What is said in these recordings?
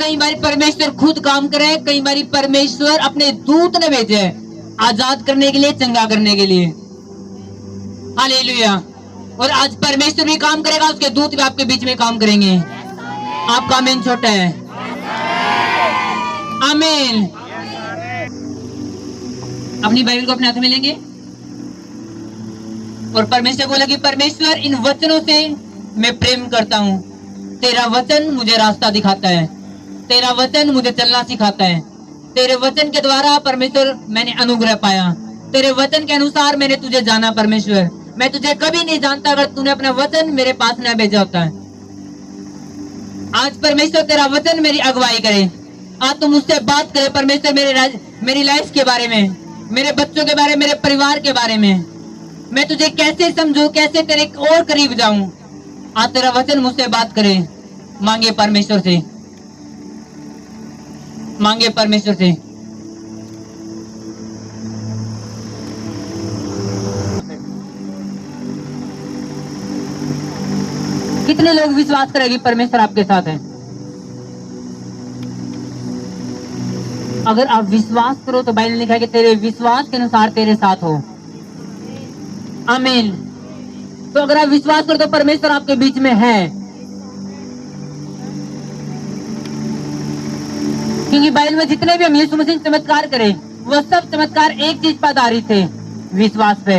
कई बार परमेश्वर खुद काम करे, कई बार परमेश्वर अपने दूत ने भेजे आजाद करने के लिए, चंगा करने के लिए। हालेलुया। और आज परमेश्वर भी काम करेगा, उसके दूत भी आपके बीच में काम करेंगे। आपका आमीन छोटा है। आमीन। अपनी बाइबल को अपने हाथ में लेंगे और परमेश्वर बोला कि परमेश्वर इन वचनों से मैं प्रेम करता हूं। तेरा वचन मुझे रास्ता दिखाता है, तेरा वचन मुझे चलना सिखाता है। तेरे वचन के द्वारा परमेश्वर मैंने अनुग्रह पाया, तेरे वचन के अनुसार मैंने तुझे जाना। परमेश्वर मैं तुझे कभी नहीं जानता अगर तूने अपना वचन मेरे पास न भेजा होता है। आज परमेश्वर तेरा वचन मेरी अगुवाई करे, आज तुम मुझसे बात करे परमेश्वर मेरी लाइफ के बारे में, मेरे बच्चों के बारे में, मेरे परिवार के बारे में। मैं तुझे कैसे समझूं, कैसे तेरे और करीब जाऊं। आज तेरा वचन मुझसे बात करे। मांगे परमेश्वर से, मांगे परमेश्वर से। कितने लोग विश्वास करेंगे परमेश्वर आपके साथ है? अगर आप विश्वास करो तो बाइबल में लिखा है कि तेरे विश्वास के अनुसार तेरे साथ हो। आमीन। तो अगर आप विश्वास करो तो परमेश्वर आपके बीच में है, क्योंकि बाइबल में जितने भी हम यीशु मसीह चमत्कार करें वो सब चमत्कार एक चीज पर आधारित थे, विश्वास पे।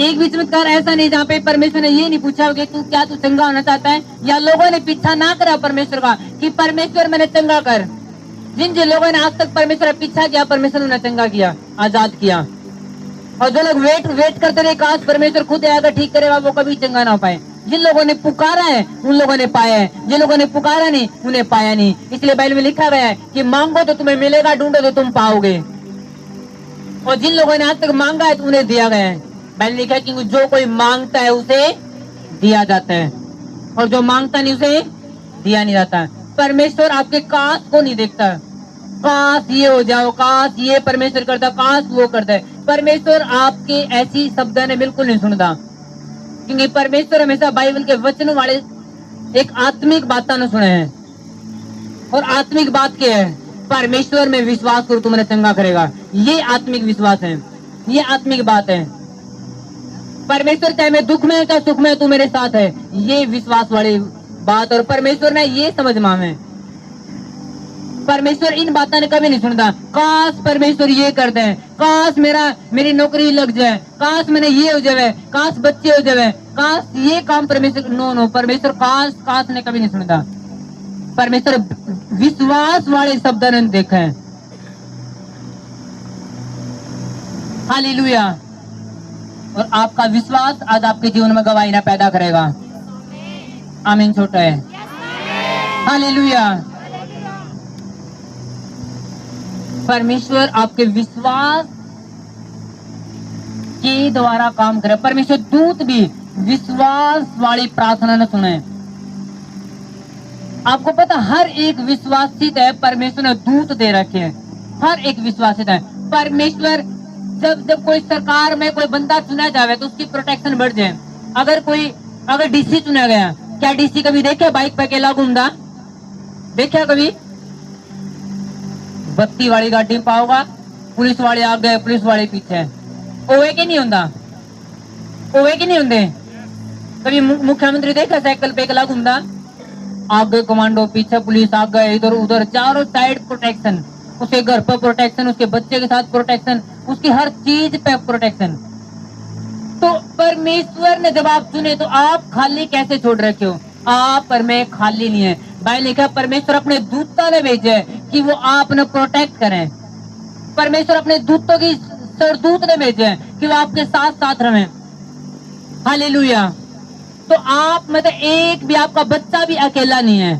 एक भी चमत्कार ऐसा नहीं जहाँ पे परमेश्वर ने ये नहीं पूछा कि तू चंगा होना चाहता है, या लोगों ने पीछा ना करा परमेश्वर का कि परमेश्वर मैंने चंगा कर। जिन लोगों ने आज तक परमेश्वर का पीछा किया, परमेश्वर ने चंगा किया, आजाद किया। और जो लोग वेट करते रहे काश परमेश्वर खुद आकर ठीक करेगा, वो कभी चंगा ना हो पाए। जिन लोगों ने पुकारा है उन लोगों ने पाया है, जिन लोगों ने पुकारा नहीं उन्हें पाया नहीं। इसलिए बाइबल में लिखा गया है कि मांगो तो तुम्हें मिलेगा, ढूंढो तो तुम पाओगे। और जिन लोगों ने आज तक मांगा है तो उन्हें दिया गया है। बाइबल में लिखा है कि जो कोई मांगता है उसे दिया जाता है, और जो मांगता नहीं उसे दिया नहीं जाता। परमेश्वर आपके काश को नहीं देखता, काश ये हो जाओ, काश ये परमेश्वर करता, काश वो करता है। परमेश्वर आपके ऐसी शब्द ने बिल्कुल नहीं सुनता, क्योंकि परमेश्वर हमेशा बाइबल के वचनों वाले एक आत्मिक बात न सुने हैं। और आत्मिक बात क्या है? परमेश्वर में विश्वास करो तुम्हें चंगा करेगा। ये आत्मिक विश्वास है, ये आत्मिक बात है। परमेश्वर चाहे मैं दुख में चाहे सुख में तू मेरे साथ है, ये विश्वास वाली बात। और परमेश्वर ने ये समझ में, परमेश्वर इन बातों ने कभी नहीं सुनता। काश परमेश्वर ये कर दे, काश मेरी नौकरी लग जाए, काश मैंने ये हो जाए, काश बच्चे हो जाए, काश ये काम। परमेश्वर नो, परमेश्वर काश ने कभी नहीं सुनता। परमेश्वर विश्वास वाले शब्द ने देखा है। हालेलुया। और आपका विश्वास आज आपके जीवन में गवाही ना पैदा करेगा। आमीन छोटा है। हालेलुया। परमेश्वर आपके विश्वास के द्वारा काम करे। परमेश्वर दूत भी विश्वास वाली प्रार्थना न सुने। आपको पता हर एक विश्वासित है परमेश्वर ने दूत दे रखे हैं, हर एक विश्वासित है। परमेश्वर जब कोई सरकार में कोई बंदा चुना जाए तो उसकी प्रोटेक्शन बढ़ जाए। अगर डीसी चुना गया, क्या डीसी कभी देखे बाइक पे अकेला घूमता? देखा कभी? बत्ती वाली गाड़ी में पाओगा, पुलिस वाले आगे, पुलिस वाले पीछे। ओवे के नहीं होता, ओवे के नहीं होंगे। कभी मुख्यमंत्री देखा साइकिल पे अकेला घूमता? आगे कमांडो, पीछे पुलिस, आगे इधर उधर, चारों साइड प्रोटेक्शन। उसके घर पर प्रोटेक्शन, उसके बच्चे के साथ प्रोटेक्शन, उसकी हर चीज पे प्रोटेक्शन। तो परमेश्वर ने जब आप चुने तो आप खाली कैसे छोड़ रखे हो? आप पर में खाली नहीं है। बाइबल लिखा परमेश्वर अपने दूतों ने भेजे कि वो आप न प्रोटेक्ट करें। परमेश्वर अपने दूतों की सरदूत ने भेजे कि वो आपके साथ साथ रहें। हालेलुया। तो आप मतलब एक भी आपका बच्चा भी अकेला नहीं है,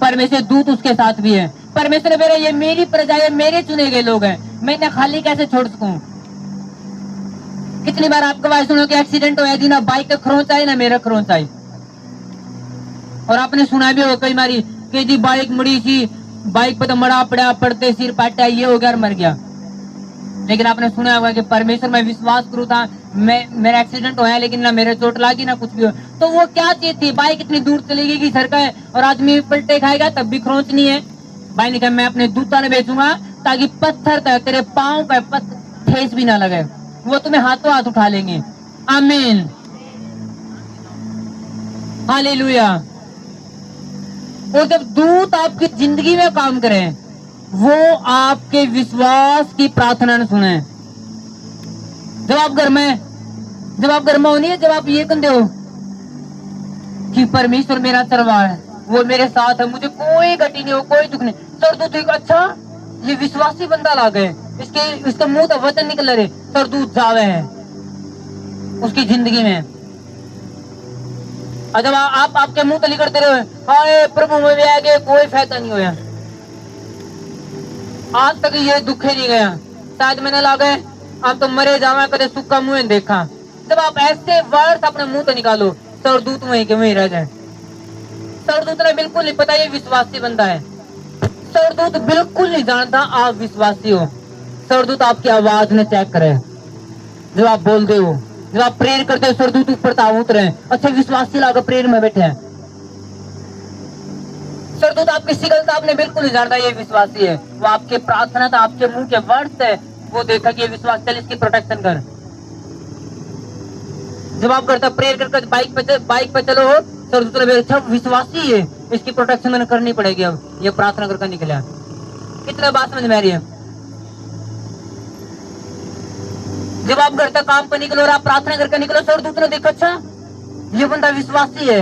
परमेश्वर दूत उसके साथ भी है। परमेश्वर मेरे ये मेरी प्रजा है, मेरे चुने गए लोग हैं, मैं इन्हें खाली कैसे छोड़ सकूं? कितनी बार आपको बात सुनो कि एक्सीडेंट होया जी, ना बाइक का खरोंच आई ना मेरा खरोंच आई। और आपने सुना भी होगा कई बारी कि जी बाइक मुड़ी सी, बाइक पे तो मड़ा पड़ा, पड़ते सिर पाटा, ये हो गया और मर गया। लेकिन आपने सुना होगा कि परमेश्वर में विश्वास करूँ था, मैं मेरा एक्सीडेंट हुआ है लेकिन ना मेरे चोट लागी ना कुछ भी हो। तो वो क्या चीज थी? बाइक इतनी दूर चली गई कि सड़का है और आदमी पलटे खाएगा तब भी खरोंच नहीं है। भाई ने कहा मैं अपने जूता ने बेचूंगा ताकि पत्थर तक तेरे पाँव पे ठेस भी ना लगे, वो तुम्हें हाथों हाथ उठा लेंगे। आमीन, हालेलुया। और जब दूत आपकी जिंदगी में काम करें, वो आपके विश्वास की प्रार्थना न सुने। जब आप घर में होनी है, जब आप ये कहते हो कि परमेश्वर मेरा चरवाहा है, वो मेरे साथ है, मुझे कोई गति नहीं हो, कोई दुख नहीं। सरदूत एक अच्छा ये विश्वासी बंदा ला गए, इसके मुंह तक वचन निकल रहे, सरदूत जावे है उसकी जिंदगी में। और जब आप आपके मुंह तक निकलते रहे, हाय प्रभु में भी आगे कोई फायदा नहीं होया, आज तक ये दुखे नहीं गया, शायद मैंने ला गए आप तो मरे जावा, कदे सुखा मुंह देखा। जब आप ऐसे वर्ड अपने मुंह तो निकालो, सरदूत वहीं के वहीं रह जाए। सरदूत ने बिल्कुल नहीं पता ये विश्वासी बंदा है, सरदूत बिल्कुल नहीं जानता आप विश्वासी हो। सरदूत आपकी आवाज ने चेक करे, जब आप बोलते हो, जब आप प्रेयर करते हो, सरदूत ऊपर ताव उतरे, अच्छे विश्वासी लाकर प्रेयर में बैठे हैं। सरदूत आपकी शिकल आपने बिल्कुल नहीं जानता ये विश्वासी है, वो आपके प्रार्थना था, आपके मुंह के वर्ड से वो देखा कि ये विश्वास, चल इसकी प्रोटेक्शन कर। जब आप करता प्रेयर करके बाइक पे चलो, सरदूत ने अच्छा विश्वासी है, इसकी प्रोटेक्शन मैंने करनी पड़ेगी, अब ये प्रार्थना करके निकला। कितना बात समझ में आ रही है? जब आप घर तक काम पर निकलो और आप प्रार्थना करके निकलो, सरदूत ने देखा अच्छा ये बंदा विश्वासी है,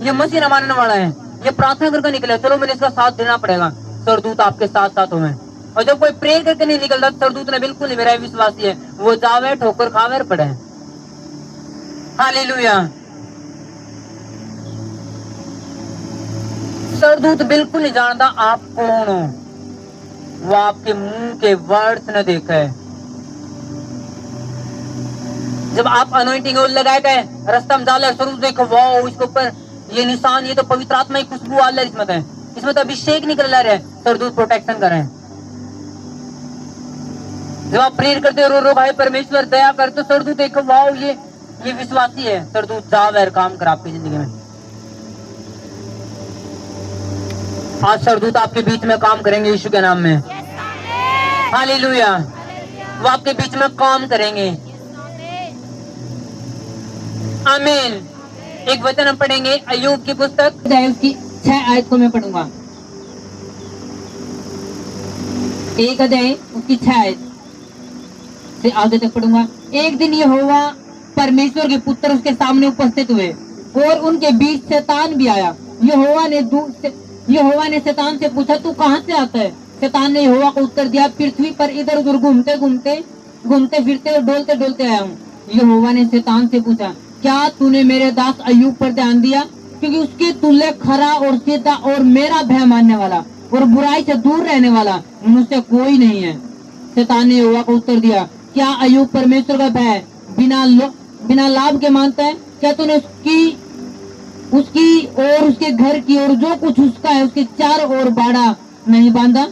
ये मसीह न मानने वाला है, ये प्रार्थना करके निकले, चलो मैंने इसका साथ देना पड़ेगा। सरदूत आपके साथ साथ हो। और जब कोई प्रेयर करके नहीं निकलता, सरदूत ने बिल्कुल नहीं, मेरा विश्वासी है, वो जावे ठोकर खावे पड़े। हालेलुया। सरदूत बिल्कुल नहीं जानता आप कौन हो, वो आपके मुंह के वर्ड्स न देखे। जब आप अनॉइंटिंग ऑयल लगाए गए, रास्ता में डाले, सरदूत देखो वाह इसके ऊपर ये निशान, ये तो पवित्र आत्मा की खुशबू आ रही है, इसमें तो अभिषेक निकल रहा है, सरदूत प्रोटेक्शन कर रहे हैं। जब आप प्रेयर करते हो, रो भाई परमेश्वर दया कर, तो सरदूत देखो वाह ये विश्वासी है, सरदूत जावे काम कर आपकी जिंदगी में। आज सरदूत आपके बीच में काम करेंगे यीशु के नाम में। हालेलुया। वो आपके बीच में काम करेंगे। आमीन। एक वचन हम पढ़ेंगे अय्यूब की पुस्तक, उसकी 6 आयत को मैं पढ़ूंगा। एक अध्याय उसकी 6 आयत से आगे तक पढ़ूंगा। एक दिन यहोवा परमेश्वर के पुत्र उसके सामने उपस्थित हुए और उनके बीच शैतान भी आया। यहोवा ने शैतान से पूछा, तू कहाँ से आता है? शैतान ने यहोवा को उत्तर दिया, पृथ्वी पर इधर उधर घूमते फिरते और डोलते डोलते आया हूँ। यहोवा ने शैतान से पूछा, क्या तूने मेरे दास अय्यूब पर ध्यान दिया? क्योंकि उसके तुल्य खरा और सीधा और मेरा भय मानने वाला और बुराई से दूर रहने वाला मुझसे कोई नहीं है। शैतान ने यहोवा को उत्तर दिया, क्या अय्यूब परमेश्वर का भय बिना लाभ के मानता है? क्या तूने उसकी और उसके घर की और जो कुछ उसका है उसके चारों ओर बाड़ा नहीं बांधा?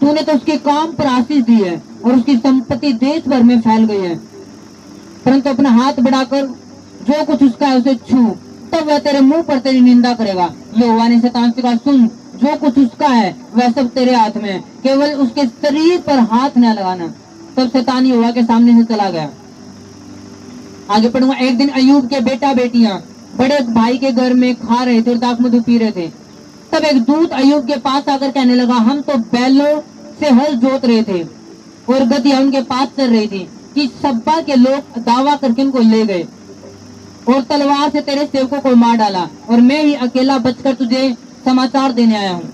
तूने तो उसके काम पर आशीष दी है और उसकी संपत्ति देश भर में फैल गई है, परंतु अपना हाथ बढ़ाकर जो कुछ उसका है उसे छू, तब वह तेरे मुंह पर तेरी निंदा करेगा। यहोवा ने शैतान से कहा, सुन, जो कुछ उसका है वह सब तेरे हाथ में है, केवल उसके शरीर पर हाथ न लगाना। तब शैतान यहोवा के सामने से चला गया। आगे पढ़ूंगा। एक दिन अय्यूब के बेटा बेटियां बड़े भाई के घर में खा रहे थे और दाख मधु पी रहे थे। तब एक दूत अय्यूब के पास आकर कहने लगा, हम तो बैलों से हल जोत रहे थे और गदहियां उनके पास चल रही थी कि सब्बा के लोग दावा करके उनको ले गए और तलवार से तेरे सेवकों को मार डाला, और मैं ही अकेला बचकर तुझे समाचार देने आया हूँ।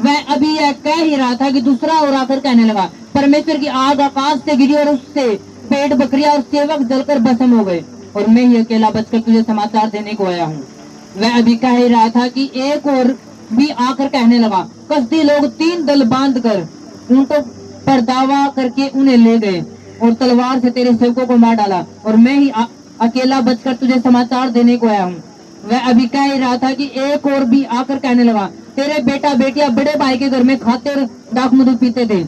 वह अभी यह कह ही रहा था कि दूसरा और आकर कहने लगा, परमेश्वर की आग आकाश से गिरी और उससे पेड़ बकरियां और सेवक जलकर भस्म हो गए, और मैं ही अकेला बचकर तुझे समाचार देने को आया हूँ। वह अभी कह ही रहा था कि एक और भी आकर कहने लगा, कसदी लोग 3 दल बांध कर ऊंटों पर दावा करके उन्हें ले गए और तलवार से तेरे सेवकों को मार डाला, और मैं ही अकेला बचकर तुझे समाचार देने को आया हूँ। वह अभी कह ही रहा था कि एक और भी आकर कहने लगा, तेरे बेटा बेटियां बड़े भाई के घर में खाते और दाख मधु पीते थे,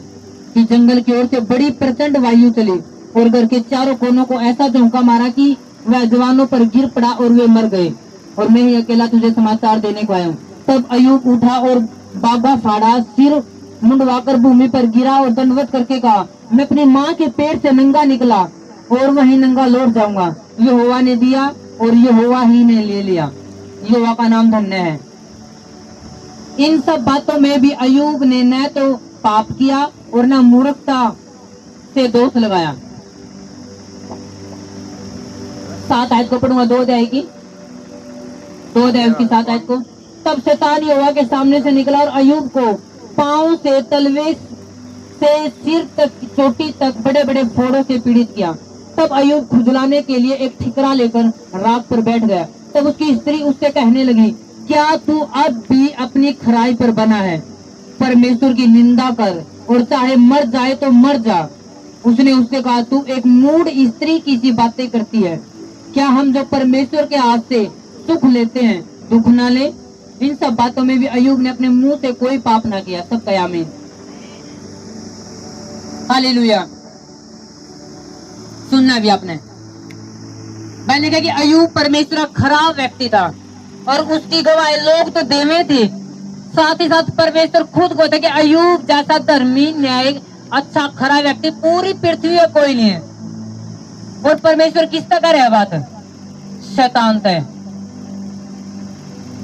कि जंगल की ओर से बड़ी प्रचंड वायु चली और घर के चारों कोनों को ऐसा झोंका मारा कि वह जवानों पर गिर पड़ा और वे मर गए, और मैं ही अकेला तुझे समाचार देने को आया हूँ। तब अय्यूब उठा और बागा फाड़ा, सिर मुंडवाकर भूमि पर गिरा और दंडवत करके कहा, मैं अपनी माँ के पेट से नंगा निकला और वहीं नंगा लौट जाऊंगा। यहोवा ने दिया और यहोवा ही ने ले लिया। यहोवा का नाम धन्य है। इन सब बातों में भी अय्यूब ने न तो पाप किया और न मूर्खता से दोष लगाया। 7 आयत को पढ़ूंगा, 2 अध्याय की 7 आयत को। तब शैतान यहोवा के सामने से निकला और अय्यूब को पांव से तलवे से सिर तक चोटी तक बड़े बड़े फोड़ों से पीड़ित किया। तब अय्यूब खुजलाने के लिए एक ठिकरा लेकर राख पर बैठ गया। तब उसकी स्त्री उससे कहने लगी, क्या तू अब भी अपनी खराई पर बना है? परमेश्वर की निंदा कर और चाहे मर जाए तो मर जा। उसने उससे कहा, तू एक मूढ़ स्त्री की सी बातें करती है। क्या हम जो परमेश्वर के हाथ से सुख लेते हैं दुख ना ले? इन सब बातों में भी अय्यूब ने अपने मुंह से कोई पाप ना किया। सब कहा आमीन, हालेलुया। सुनना भी आपने। मैंने कहा कि अय्यूब परमेश्वर का खराब व्यक्ति था और उसकी गवाही लोग तो देवे थे, साथ ही साथ परमेश्वर खुद को था कि अय्यूब जैसा धर्मी न्यायिक अच्छा खरा व्यक्ति पूरी पृथ्वी में कोई नहीं है। और परमेश्वर किसका कर रहा है बात? शैतान का है।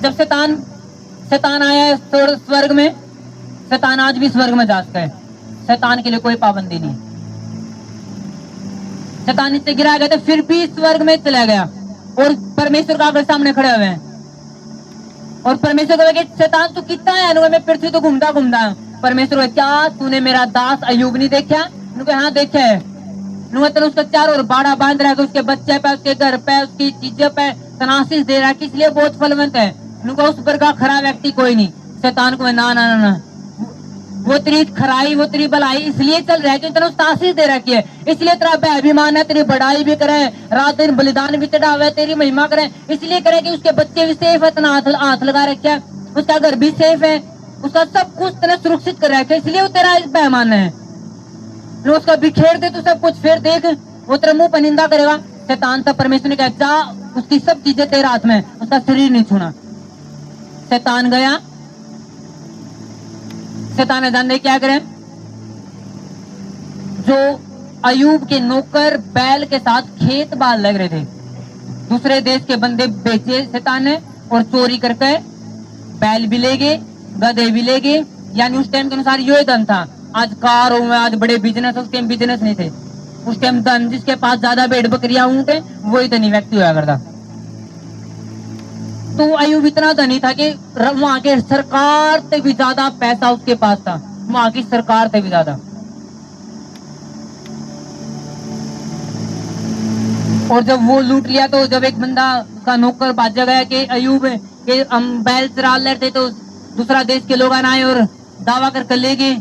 जब शैतान आया है स्वर्ग में, शैतान आज भी स्वर्ग में जा सकता है। शैतान के लिए कोई पाबंदी नहीं। शैतान इससे गिराया गया था फिर भी स्वर्ग में चला गया और परमेश्वर का आगे सामने खड़े हुए हैं। और परमेश्वर को शैतान तू कितना है? मैं पृथ्वी तो घूमता घूमता। परमेश्वर को क्या तूने मेरा दास अय्यूब नहीं देखा? हाँ देखा है। तेरे उसका चारों ओर बाड़ा बांध रहा है, उसके बच्चे पे, उसके घर पे, उसकी चीजों पे तनाशीस दे रहा है, किस लिए बहुत फलवंत है। उस पर का खरा व्यक्ति कोई नहीं। शैतान को ना ना ना वो तेरी खराई वो तेरी भलाई इसलिए चल रहा है कि तेरे तासीस दे रखी है, इसलिए तेरा अभिमान है, तेरी बड़ाई भी करे, रात दिन बलिदान भी चढ़ावे, तेरी महिमा करे, इसलिए करे कि उसके बच्चे भी सेफ है, तना हाथ लगा रखे है, उसका घर भी सेफ है, उसका सब कुछ तेरा सुरक्षित कर रखे, इसलिए वो तेरा बेईमान है। उसका बिखेर दे तो सब कुछ, फिर देख वो तेरे मुंह पर निंदा करेगा। शैतान तब परमेश्वर ने कहा, जा उसकी सब चीजें तेरे हाथ में, उसका शरीर नहीं छूना। शैतान गया। शैतान ने जानने क्या करे? जो अय्यूब के नौकर बैल के साथ खेत बाल लग रहे थे, दूसरे देश के बंदे बेचे शैतान ने और चोरी करके बैल भी ले गए, गधे भी ले गए। यानी उस टाइम के अनुसार यो धन था। आज कार हो, आज बड़े बिजनेस, उस टाइम बिजनेस नहीं थे। उस टाइम धन जिसके पास ज्यादा भेड़ बकरियां ऊंट है वही धनी व्यक्ति हुआ करता। तो अय्यूब इतना धनी था कि वहां के सरकार से भी ज्यादा पैसा उसके पास था, वहां की सरकार से भी ज्यादा। और जब वो लूट लिया तो जब एक बंदा उसका नौकर भाग गया कि अय्यूब के हम बैल चरा ले थे, तो दूसरा देश के लोग आए और दावा कर ले गए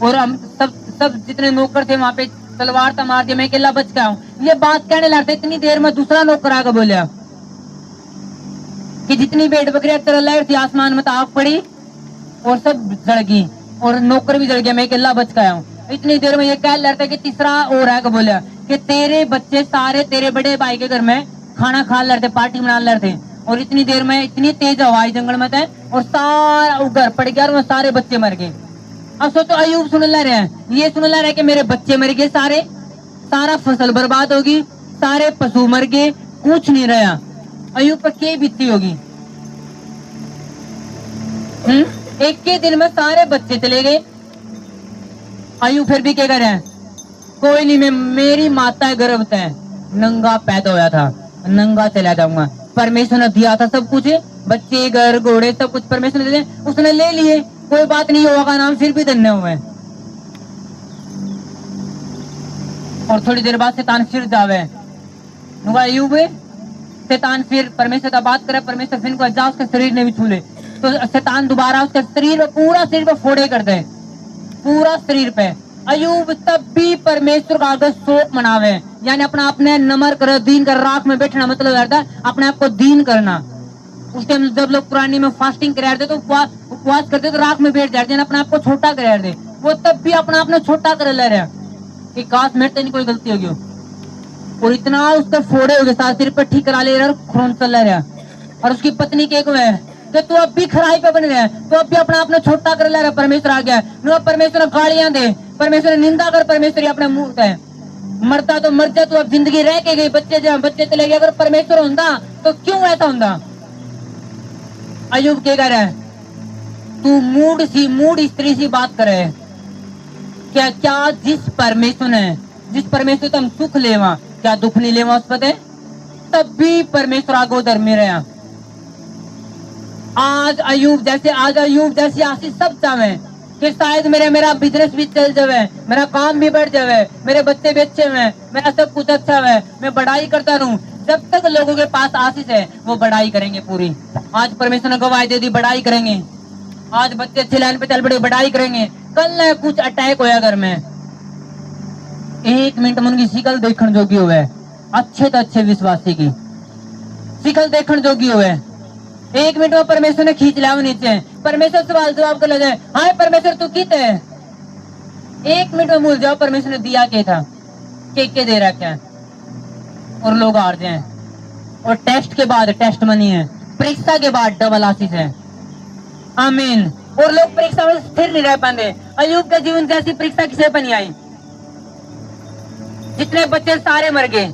और हम सब जितने नौकर थे वहां पे तलवार था मार दिया, मैं अकेला बच गया हूँ। ये बात कहने लगते इतनी देर में दूसरा नौकर आकर बोलिया कि जितनी भेड़ बकरियां तेरा लहर थी आसमान में आग पड़ी और सब जल गई और नौकर भी जल गया, मैं अकेला बच गया हूँ। इतनी देर में ये कह लड़ता कि तीसरा और है बोला कि तेरे बच्चे सारे तेरे बड़े भाई के घर में खाना खा लड़ते, पार्टी बना लड़ते, और इतनी देर में इतनी तेज हवाई जंगल में थे और सारा घर पड़ गया और सारे बच्चे मर गए। अब सोचो अय्यूब सुन ला रहे हैं, ये सुन ला रहे कि मेरे बच्चे मर गए, सारा फसल बर्बाद होगी, सारे पशु मर गए, कुछ नहीं रहा। अय्यूब पर क्या बीती होगी? एक के दिन में सारे बच्चे चले गए। अय्यूब फिर भी क्या कर रहे हैं? कोई नहीं, मैं मेरी माता गर्भवती है, नंगा पैदा होया था, नंगा चला जाऊंगा। परमेश्वर ने दिया था सब कुछ, बच्चे घर घोड़े सब कुछ परमेश्वर ने दे, उसने ले लिए, कोई बात नहीं होगा नाम, फिर भी धन्य हुए। और थोड़ी देर बाद शैतान फिर जावे, अय्यूब शैतान फिर परमेश्वर से बात करे, परमेश्वर फिर को जा उसके शरीर ने भी छू ले, तो शैतान दोबारा उसके शरीर पे पूरा शरीर पे फोड़े कर दे, पूरा शरीर पे। अय्यूब तब भी परमेश्वर का आगे शोक मनावे, यानी अपना अपने नमर कर दीन कर राख में बैठना, मतलब रहता है अपने आप को दीन करना। उस टाइम जब लोग पुरानी में फास्टिंग कर रहे थे तो उपवास करते तो राख में बैठ जाते, अपने आप को छोटा कर रहे थे, वो तब भी अपना अपना छोटा कर ले रहा कि काश मेरे से नहीं कोई गलती होगी, और इतना उसका फोड़े हो गए साथ सिर पर ठीक करा ले रहा, खून चल रहा। और उसकी पत्नी के को है कि तू अब भी खराई पे बन रहा है, तो अब भी अपना अपना छोटा कर ले रहा। परमेश्वर आ गया, नो परमेश्वर गालियां दे, परमेश्वर निंदा कर, परमेश्वर अपने मुंह है, मरता तो मर जा, तू अब जिंदगी रह के गई, बच्चे चले गए, अगर परमेश्वर होता तो क्यों ऐसा होता। अय्यूब क्या कह रहा है, तू मूड स्त्री सी बात करे, क्या जिस परमेश्वर तुम सुख लेवा, क्या दुख नहीं लेवा उस पते, तब भी परमेश्वर आगो धर्मी रहा। आज अय्यूब जैसी आशीष सब चाहे कि शायद मेरा बिजनेस भी चल जावे, मेरा काम भी बढ़ जावे, मेरे बच्चे भी अच्छे हुए, मेरा सब कुछ अच्छा है, मैं बढ़ाई करता रहूं। जब तक लोगों के पास आशीष है वो बढ़ाई करेंगे पूरी। आज परमेश्वर ने गवाही दे दी, बढ़ाई करेंगे। आज बच्चे अच्छी लाइन पे चल पड़े, बढ़ाई करेंगे। कल कुछ अटैक होया घर में, 1 मिनट में उनकी शिकल देखने जोगी हुए, अच्छे तो अच्छे विश्वासी की शिकल देखने जोगी हुए। 1 मिनट में परमेश्वर ने खींच लिया नीचे। परमेश्वर सवाल जवाब कर ले जाए, हाय परमेश्वर तू कित है। 1 मिनट में भूल जाओ परमेश्वर ने दिया क्या था, के दे रहा क्या, और लोग हार जाए। और टेस्ट के बाद टेस्ट मनी है, परीक्षा के बाद डबल आशीष है। आमीन। और लोग परीक्षा में स्थिर नहीं रह पाते। अय्यूब का जीवन जैसी परीक्षा किसे पर नहीं आई। जितने बच्चे सारे मर गए।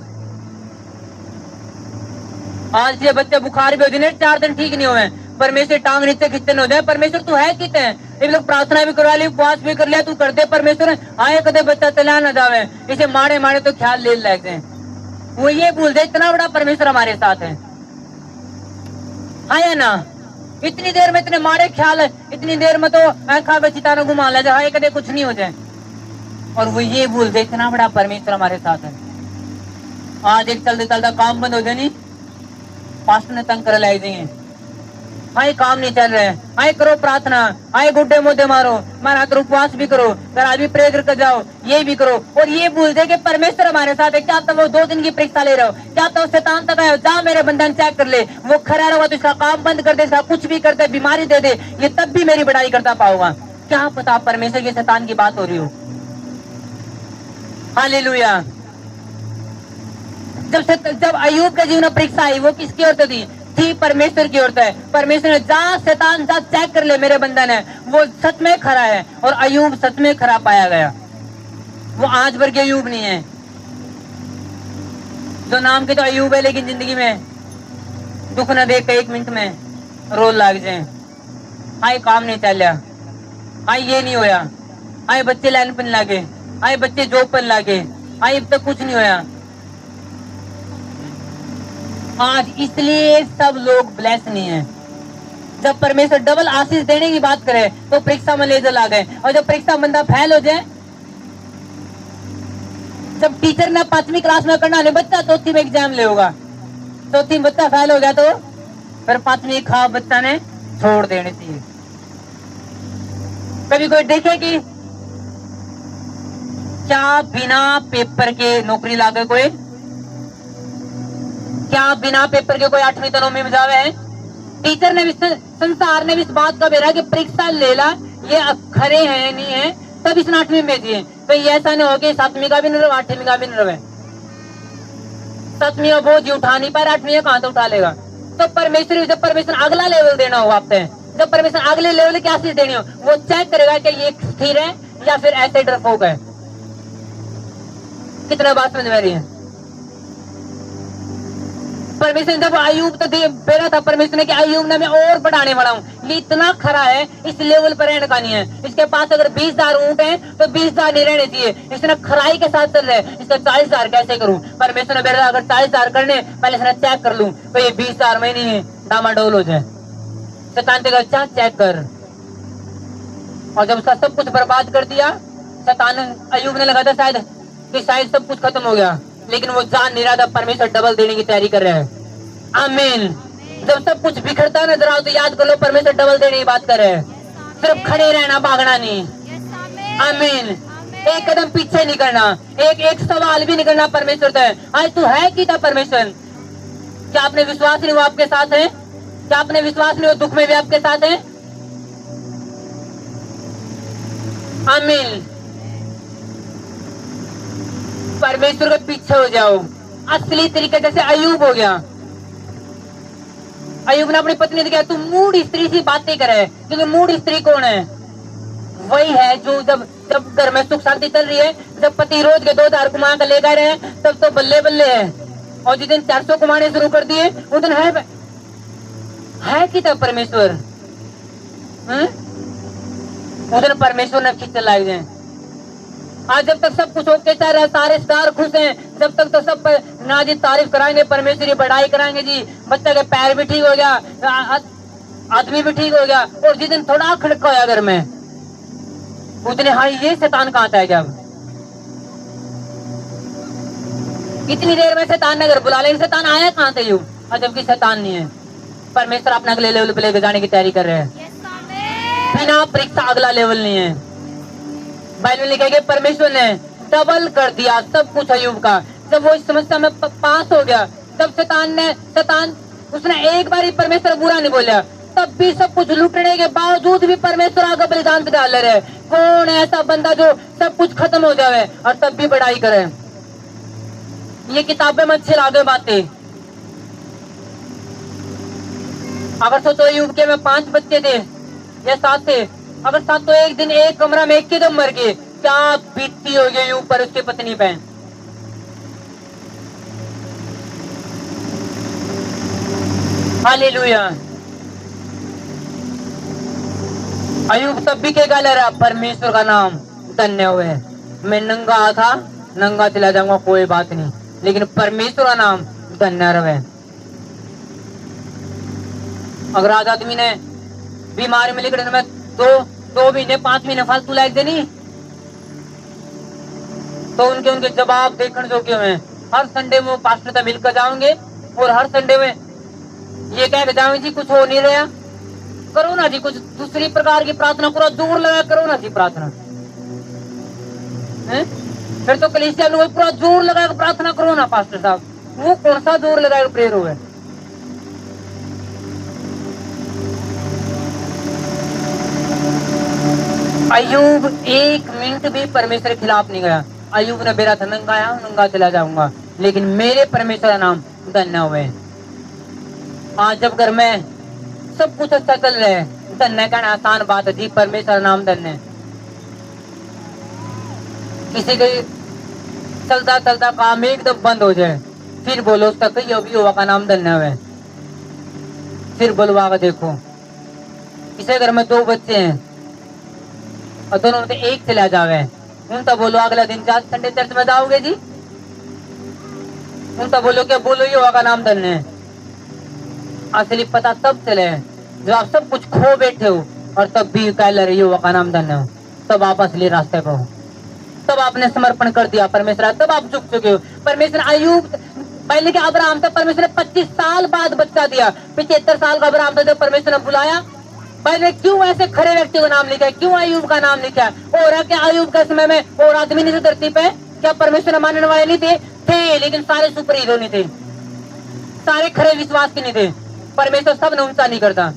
आज ये बच्चे बुखार भी हो जाए, 4 दिन ठीक नहीं हुए, परमेश्वर टांग नीचे खिंचन हो जाए, परमेश्वर तू है कितने। ये लोग प्रार्थना भी करवा ली, उपवास भी कर लिया, तू कर दे परमेश्वर, आए कदे बच्चा चला ना जावे, इसे मारे तो ख्याल ले लगे। वो ये भूल जाए इतना बड़ा परमेश्वर हमारे साथ है। आया ना, इतनी देर में इतने मारे ख्याल है, इतनी देर में तो आंखा में चितारा घुमा ले जाए, कदे कुछ नहीं हो जाए। और वो ये भूल जाए इतना बड़ा परमेश्वर हमारे साथ है। आज एक चलता काम बंद हो जाए, नहीं पास्टर ने तंग कर लाई देंगे, आए काम नहीं चल रहे, आए करो प्रार्थना, आए गुड्डे मोदे मारो, मारा तो उपवास भी करो, घर भी प्रे करके जाओ, ये भी करो। और ये भूल दे कि परमेश्वर हमारे साथ है। क्या तो वो 2 दिन की परीक्षा ले रहे हो, क्या तो शैतान तक आए, जा मेरे बंधन चेक कर ले, वो खड़ा रहा तो इसका काम बंद कर दे, इसका कुछ भी कर दे, बीमारी दे दे, ये तब भी मेरी बढ़ाई करता पाऊंगा। क्या पता परमेश्वर की शैतान की बात हो रही हो। हालेलुया। जब अय्यूब का जीवन परीक्षा आई, वो किसकी ओर से थी परमेश्वर की ओर से। परमेश्वर ने जा शैतान जा चेक कर ले, मेरे बंधन है, वो सच में खरा है। और अय्यूब सच में खरा पाया गया। वो आज भर के अय्यूब नहीं है, जो नाम के तो अय्यूब है, लेकिन जिंदगी में दुख न देख 1 मिनट में रोल लाग जाए। आए काम नहीं चल रहा, आए ये नहीं होया, आए बच्चे लाइन पर लागे, आए बच्चे जॉब पर लागे, आए अब तक कुछ नहीं होया। आज इसलिए सब लोग ब्लेस नहीं है। जब परमेश्वर डबल आशीष देने की बात करे तो परीक्षा में लेजर आ गए, और जब परीक्षा बंदा फेल हो जाए, जब टीचर ने 5वीं क्लास में करना बच्चा 4थी में एग्जाम ले होगा, 4थी में बच्चा फेल हो गया तो फिर 5वीं खा बच्चा ने छोड़ देनी चाहिए। कभी कोई देखे कि क्या बिना पेपर के नौकरी लागे कोई, क्या बिना पेपर के कोई 8वीं तो 9वीं में जावे है। टीचर ने भी, संसार ने भी इस बात का बेरा कि परीक्षा ले ला, ये खरे हैं नहीं है, तब इसने 8वीं में दिए। तो ये ऐसा नहीं हो कि 7वीं का भी नहीं रहे, 8वीं का भी नहीं रहे। 7वीं का बोझ उठा नहीं पाए, 8वीं कहां तो उठा लेगा। तो परमेश्वर, जब परमेश्वर अगला लेवल देना हो आपसे, जब परमेश्वर अगले लेवल की आशीष देनी हो, वो चेक करेगा कि ये स्थिर है या फिर ऐसे डरपोक है। कितना बात समझ में रही है। परमेश्वर जब अय्यूब तो बेरा था, परमेश्वर ने कि अय्यूब ने मैं और बढ़ाने वाला हूँ, ये इतना खरा है, इस लेवल पर रहने का नहीं है। इसके पास अगर 20,000 ऊंट है तो 20,000 नहीं रहने चाहिए, इसने खराई के साथ चल रहे, इसका 40,000 कैसे करूं। परमेश्वर ने बेरा अगर 40,000 करने पहले इसने चेक कर लूं तो ये 20,000 में नहीं डामाडोल हो जाए। शैतान ने कहा चेक कर, और जब उसका सब कुछ बर्बाद कर दिया, शैतान अय्यूब ने लगा था शायद कि शायद सब कुछ खत्म हो गया, लेकिन वो जान नहीं रहा था परमेश्वर डबल देने की तैयारी कर रहे हैं। आमीन। जब सब कुछ बिखरता नजर आओ तो याद कर लो परमेश्वर डबल देने की बात कर रहे हैं। सिर्फ खड़े रहना, भागना नहीं। आमीन। एक कदम पीछे नहीं करना, एक सवाल भी नहीं करना परमेश्वर से, आज तू है कि था परमेश्वर। क्या आपने विश्वास नहीं वो आपके साथ है? क्या आपने विश्वास नहीं वो दुख में भी आपके साथ है? आमीन। परमेश्वर के पीछे हो जाओ असली तरीके, जैसे अयूब हो गया। अयूब ने अपनी पत्नी से कहा तू मूढ़ स्त्री सी बातें करे, क्योंकि मूढ़ स्त्री कौन है? वही है जो जब जब घर में सुख शांति चल रही है, जब पति रोज के 2000 कमा कर ले गए रहे, तब तो बल्ले बल्ले है। और जिस दिन 400 कमाने शुरू कर दिए उस दिन है कि तब परमेश्वर उस दिन परमेश्वर ने खींच लाई जाए। आज जब तक सब कुछ ओके चल रहा है, सारे स्टार खुश हैं, जब तक तो सब ना जी तारीफ कराएंगे, परमेश्वर की बढ़ाई कराएंगे जी, बच्चा के पैर भी ठीक हो गया, आदमी भी ठीक हो गया। और जिस दिन थोड़ा खड़का होया घर में, उतने हाँ ये शैतान कहाँ था? जब इतनी देर में शैतान ने अगर बुला ले, शैतान आया कहाँ से? यूं और जबकि शैतान नहीं है, परमेश्वर अपना अगले लेवल पे लेकर जाने की तैयारी कर रहे हैं। बिना परीक्षा अगला लेवल नहीं है। बाइबल लिखेगा परमेश्वर ने डबल कर दिया सब कुछ अयूब का। जब वो इस समस्या में पास हो गया, तब शैतान उसने एक बार ही परमेश्वर बुरा नहीं बोला, तब भी सब कुछ लूटने के बावजूद भी परमेश्वर आगे बलिदान पे डाल रहे। कौन है ऐसा बंदा जो सब कुछ खत्म हो जाए और तब भी बढ़ाई करे? ये किताबें में अच्छी लागे बातें। अगर सोचो अयूब के में 5 बच्चे थे या 7 थे, अगर 7 तो एक दिन एक कमरा में एक दम मर गए, क्या बीतती होगी अयूब पर, उसकी पत्नी पे? हालेलुया। अयूब तब भी क्या गाल रहा, परमेश्वर का नाम धन्य हुए। मैं नंगा था, नंगा चला जाऊंगा, कोई बात नहीं, लेकिन परमेश्वर का नाम धन्य रहे। अगर आज आदमी ने बीमारी में लिखने में 2 महीने 5 महीने फालतू लाइक देनी, तो उनके जवाब देखने जो क्यों है। हर संडे में पास्टर से मिलकर जाओगे और हर संडे में ये कह के जाओगे जी कुछ हो नहीं रहा, करो ना जी कुछ दूसरी प्रकार की प्रार्थना, पूरा जोर लगा करो ना जी प्रार्थना। फिर तो कलीसिया लोग पूरा जोर लगा प्रार्थना करो ना पास्टर साहब, वो कौन सा जोर लगाकर प्रेयर हुआ? अयूब 1 मिनट भी परमेश्वर के खिलाफ नहीं गया। अयूब ने बेरा था, नंगा चला जाऊंगा, लेकिन मेरे परमेश्वर का नाम धन्य हुए। आज जब घर में सब कुछ अच्छा चल रहा है, धन्य कहना आसान बात है जी, परमेश्वर नाम धन्य। किसी के चलता चलता काम एकदम बंद हो जाए, फिर बोलो उसका कई अभी हुआ का नाम धन्य हुए, फिर बोलवा के देखो। किसी घर में 2 बच्चे हैं और दोनों में एक चला जावे, उनका बोलो अगला दिन संडे चर्च में जाओगे जी, उनका बोलो क्या बोलो ये होगा नाम धन्य है। असली पता तब चले जब आप सब कुछ खो बैठे हो और तब भी कह रही हो का नाम धन्य हो, तब आप असली रास्ते पर हो, तब आपने समर्पण कर दिया परमेश्वर, तब आप झुक चुके हो। परमेश्वर अयूब पहले के अब्राहम था, परमेश्वर ने 25 साल बाद बच्चा दिया। 75 साल का अब्राहम था जब परमेश्वर ने बुलाया। पहले क्यों ऐसे खरे व्यक्ति का नाम लिखा है, क्यों अयूब का नाम लिखा है? और क्या अयूब के समय में और आदमी नहीं थे धरती पे? क्या परमेश्वर मानने वाले नहीं थे, लेकिन सारे सुपर हीरो नहीं थे, सारे खरे विश्वास के नहीं थे। परमेश्वर सब ने ऊंचा नहीं करता।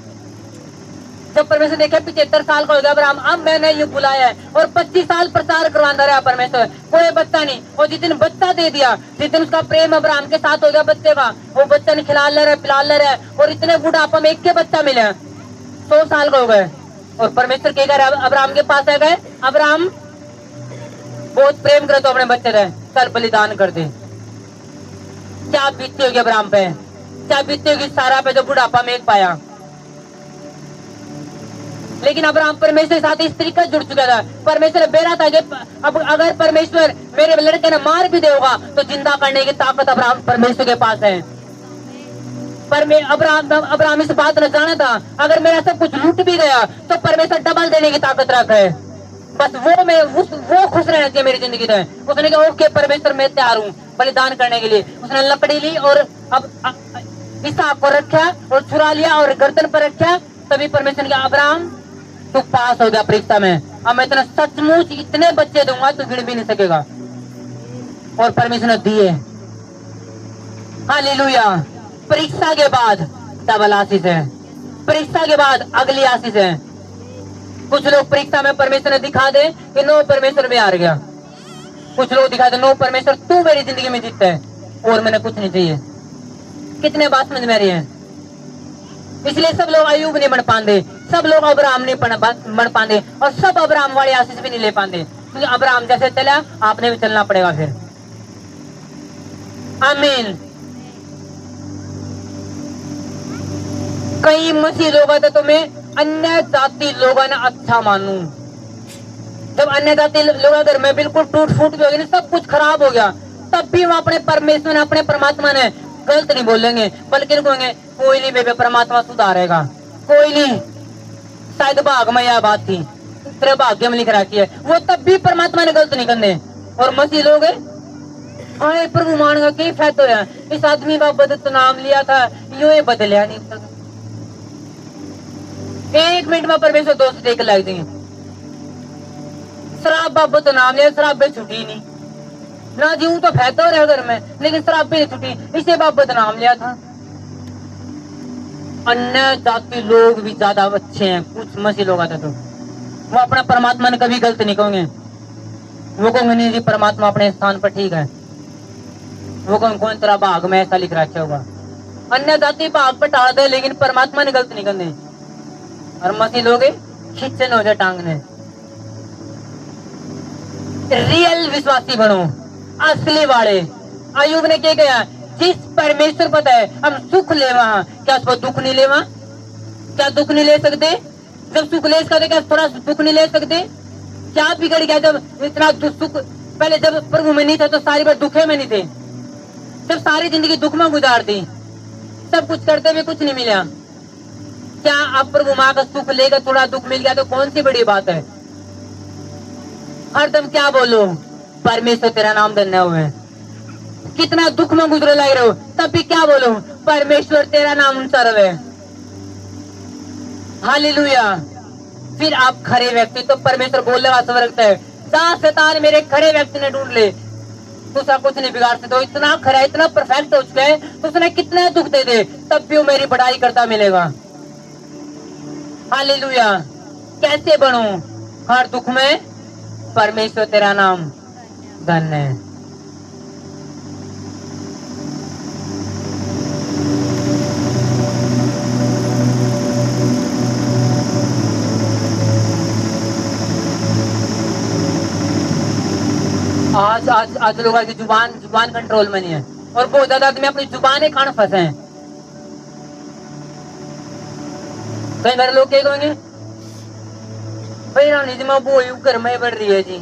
जब परमेश्वर देखे 75 साल का हो गया अब्राहम, अब मैंने ये बुलाया है और 25 साल प्रचार करवाता रहा परमेश्वर, कोई बच्चा नहीं। और जिस दिन बच्चा दे दिया, जिस दिन उसका प्रेम अब्राहम के साथ हो गया बच्चे का, वो बच्चा ने खिला ले रहा है, पिला ले रहा है, और इतने बुढ़ापा में एक के बच्चा मिला, 100 साल का हो गए। और परमेश्वर के घर अब्राहम के पास आ गए, अब्राहम बहुत प्रेम करे तो अपने बच्चे रहे, चल बलिदान कर दे। क्या बीतती होगी अब्राहम पे, क्या बीतती होगी सारा पे जो बुढ़ापा में एक पाया। लेकिन अब्राहम परमेश्वर के साथ इस तरीके जुड़ चुका था। परमेश्वर बेरा था कि अब अगर परमेश्वर मेरे लड़के ने मार भी देगा तो जिंदा करने की ताकत अब्राहम परमेश्वर के पास है। पर मैं अब्राहम इस बात ने जाना था, अगर मेरा सब कुछ लूट भी गया तो परमेश्वर डबल देने की ताकत रखा है। बस वो खुश रहना चाहिए मेरी जिंदगी में। उसने कहा ओके परमेश्वर मैं तैयार हूँ बलिदान करने के लिए। उसने लकड़ी ली और अब इसहाक को रखा और छुरा लिया और गर्दन पर रखा। तभी परमेश्वर ने कहा अब्राहम तू पास हो गया परीक्षा में, अब मैं तेना सचमुच इतने बच्चे दूंगा तू गिन भी नहीं सकेगा। और परमेश्वर ने दिए। हालेलुया। परीक्षा के बाद डबल आशीष है, परीक्षा के बाद अगली आशीष है। कुछ लोग परीक्षा में परमेश्वर ने दिखा दे कि नो परमेश्वर में हार गया, कुछ लोग दिखा दे नो परमेश्वर तू मेरी जिंदगी में जीतता है और मैंने कुछ नहीं चाहिए। कितने बात समझ में रही है? इसलिए सब लोग अय्यूब नहीं बन पाते, सब लोग अब्राहम नहीं बन पाते और सब अब्राहम वाले आशीष भी नहीं ले पाते, क्योंकि अब्राहम जैसे चला आपने भी चलना पड़ेगा फिर। आमीन। कई मसीह लोग थे तो मैं अन्य जाति लोगों ने अच्छा मानू। जब अन्य जाति लोग अगर मैं बिल्कुल टूट फूट भी हो गया, सब कुछ खराब हो गया, तब भी वो अपने परमेश्वर ने अपने परमात्मा ने गलत नहीं बोलेंगे, बल्कि कहेंगे कोई नहीं बेबे परमात्मा सुधारेगा, कोई नहीं, शायद भाग में यह बात थी, तेरे भाग्य में लिख रखी है, वो तब भी परमात्मा ने गलत नहीं करने। और मसीह लोग आए प्रभु मान का कई फायदा होया, इस आदमी का बदत नाम लिया था यो ये बदलिया नहीं, 1 मिनट में परमेश्वर दोस्त देख लग देंगे। शराब बाबत नाम लिया, शराब पे छुट्टी नहीं ना, जीव तो फायदा हो रहा घर में, लेकिन शराब पे छुट्टी, इसे बाबत नाम लिया था। अन्य जाति लोग भी ज्यादा अच्छे हैं, कुछ मसीह लोग आते तो वो अपना परमात्मा ने कभी गलत नहीं कहोगे, वो कहोगे नहीं जी परमात्मा अपने स्थान पर ठीक है, वो कौन तेरा भाग में ऐसा लिख रखा होगा। अन्य जाति भाग पर टाल दे, लेकिन परमात्मा ने गलत नहीं करने। और मसीह लोग खिंचन हो जाए टांगने। रियल विश्वासी बनो, असली वाले। अय्यूब ने क्या कहा, जिस परमेश्वर पता है हम सुख ले वहां, क्या उसको दुख नहीं ले वहां? क्या दुख नहीं ले सकते? जब सुख ले सकते क्या थोड़ा दुख नहीं ले सकते? क्या बिगड़ गया जब इतना सुख? पहले जब प्रभु में नहीं था तो सारी बार दुखे में नहीं थे, जब सारी जिंदगी दुख में गुजार दी, सब कुछ करते हुए कुछ नहीं मिला। क्या अब प्रभु माँ का सुख लेकर थोड़ा दुख मिल गया तो कौन सी बड़ी बात है? हरदम क्या बोलो, परमेश्वर तेरा नाम धन्य हुए। कितना दुख में गुजरे लग रहे हो तब भी क्या बोलो, परमेश्वर तेरा नाम ऊंचा रहे। हालेलुया। फिर आप खरे व्यक्ति, तो परमेश्वर बोलने वाला सब रखता है, जा शैतान मेरे खरे व्यक्ति ने ढूंढ ले, दूसरा कुछ नहीं बिगाड़ सकते। तो इतना खरा, इतना परफेक्ट हो चुका है, तो उसने कितने दुख दे दे तब भी वो मेरी बड़ाई करता मिलेगा। हालेलुया। कैसे बनूं हर दुख में? परमेश्वर तेरा नाम धन्य है। आज लोगों की जुबान कंट्रोल में नहीं है, और बहुत ज्यादा आदमी अपनी जुबान खान फंसे हैं। कई बार लोग क्या कहेंगे, भाई रानी जी मैं वो घर में बढ़ रही है जी,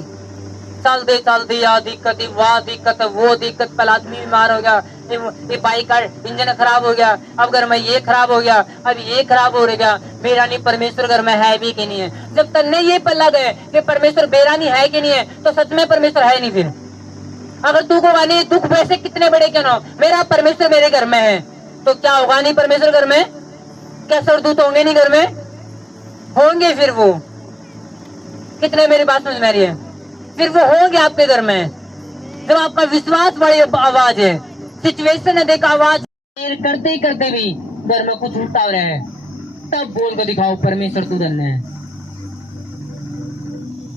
चलते चलते या दिक्कत, वाह दिक्कत, वो दिक्कत, पहला आदमी बीमार हो गया, ये बाइक का इंजन खराब हो गया, अब घर में ये खराब हो गया, अब ये खराब हो गया, बेरानी परमेश्वर घर में है भी कि नहीं है। जब तक नहीं ये पल्ला गए कि परमेश्वर बेरानी है कि नहीं है, तो सच में परमेश्वर है नहीं। फिर अगर तू को नहीं दुख वैसे कितने बड़े क्यों ना, मेरा परमेश्वर मेरे घर में है, तो क्या होगा नहीं परमेश्वर घर में? क्या सरदूत होंगे नहीं घर में? होंगे। फिर वो कितने, मेरी बात समझ में आ रही है? फिर वो होंगे आपके घर में, जब आपका विश्वास बड़ी आवाज है, सिचुएशन ने देखा आवाज करते ही करते भी घर में कुछ उल्टा हो रहा है, तब बोल को दिखाओ परमेश्वर तू धन्य है।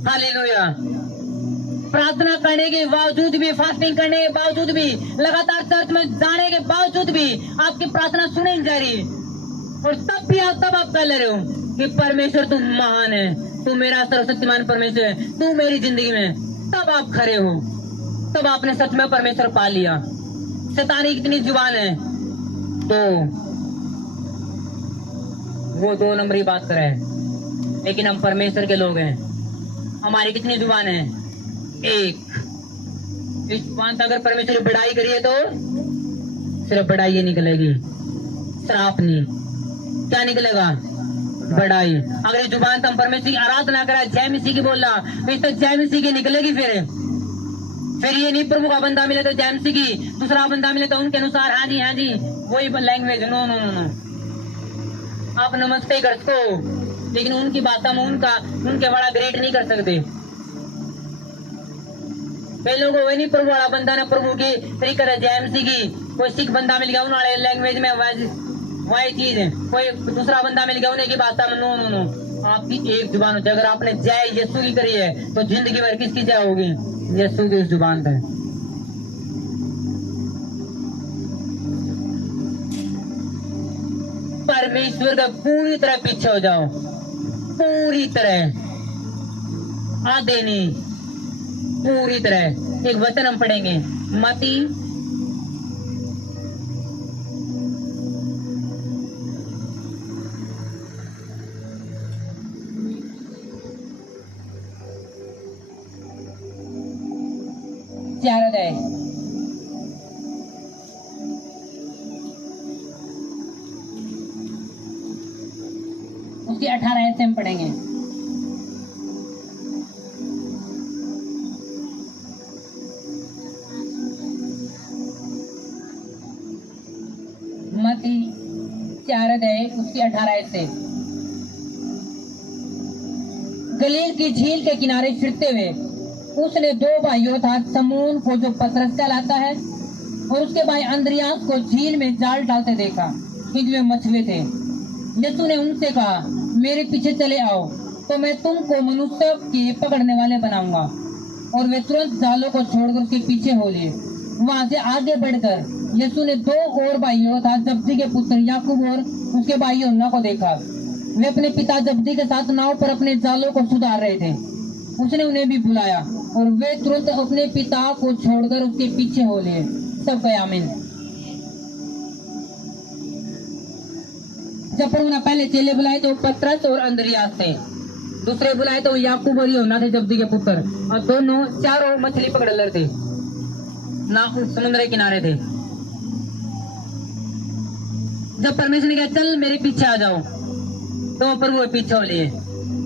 हालेलुया। प्रार्थना करने के बावजूद भी, फास्टिंग करने के बावजूद भी, लगातार चर्च में जाने के बावजूद भी आपकी प्रार्थना सुनी नहीं जा रही है, और तब भी आप कह ले रहे हो कि परमेश्वर तू महान है, तू मेरा सर्वशक्तिमान परमेश्वर है, तू मेरी जिंदगी में, तब आप खड़े हो, तब आपने सच में परमेश्वर पा लिया। शैतानी कितनी जुबान है, तो वो 2 नंबरी बात कर रहे हैं, लेकिन हम परमेश्वर के लोग हैं। हमारी कितनी जुबान है? 1। इस जुबान से अगर परमेश्वर की बड़ाई करिए तो सिर्फ बड़ाई ही निकलेगी, श्राप नहीं। क्या निकलेगा? बड़ाई। अगर इस जुबान से हम परमेश्वर की आराधना करा, जय मसीह की बोलना, तो जय मसीह की निकलेगी। फिर ये नहीं प्रभु का बंदा मिले तो जय मसीह की, दूसरा बंदा मिले तो उनके अनुसार हाँ जी वही language. No no no no, आप नमस्ते कर सको, लेकिन उनकी भाषा में उनके बड़ा ग्रेट नहीं कर सकते। कई लोगों को नहीं प्रभु वाला बंदा ने प्रभु की तरीका जय मसीह की, कोई सिख बंदा मिल गया उन्होंने लैंग्वेज में वही चीज है, कोई दूसरा बंदा मिल गया उन्हें की भाषा में। नो नो नो, आपकी एक जुबान होती है। अगर आपने जय यीशु की करी है तो जिंदगी भर किसकी जय होगी? यीशु की उस जुबान पे। परमेश्वर का पूरी तरह पीछे हो जाओ, पूरी तरह, आधे नहीं, पूरी तरह। एक वचन हम पढ़ेंगे, मत्ती 4 अध्याय, उसकी 18 आयत से हम पढ़ेंगे। मत्ती 4 अध्याय उसकी 18 आयत से। गलील की झील के किनारे फिरते हुए उसने 2 भाइयों अर्थात समून को, जो पतरस कहलाता है, और उसके भाई अंद्रियास को झील में जाल डालते देखा, क्योंकि वे मछुए थे। यीशु ने उनसे कहा, मेरे पीछे चले आओ तो मैं तुमको मनुष्य के पकड़ने वाले बनाऊंगा। और वे तुरंत जालों को छोड़कर उसके पीछे हो लिए। वहां से आगे बढ़कर यीशु ने 2 और भाइयों अर्थात जब्दी के पुत्र याकूब और उसके भाई यूहन्ना को देखा। वे अपने पिता जब्दी के साथ नाव पर अपने जालों को सुधार रहे थे। उसने उन्हें भी बुलाया और वे तुरंत अपने पिता को छोड़कर उसके पीछे हो लिए। सब कहे आमीन। जब प्रभु ने पहले चेले बुलाए तो पतरस और अंद्रियास थे, दूसरे बुलाए तो याकूब और यूहन्ना थे जब्दी के पुत्र, और दोनों चारों मछली पकड़ रहे थे, ना समुद्र के किनारे थे। जब परमेश्वर ने कहा चल मेरे पीछे आ जाओ, तो प्रभु पीछे हो लिए।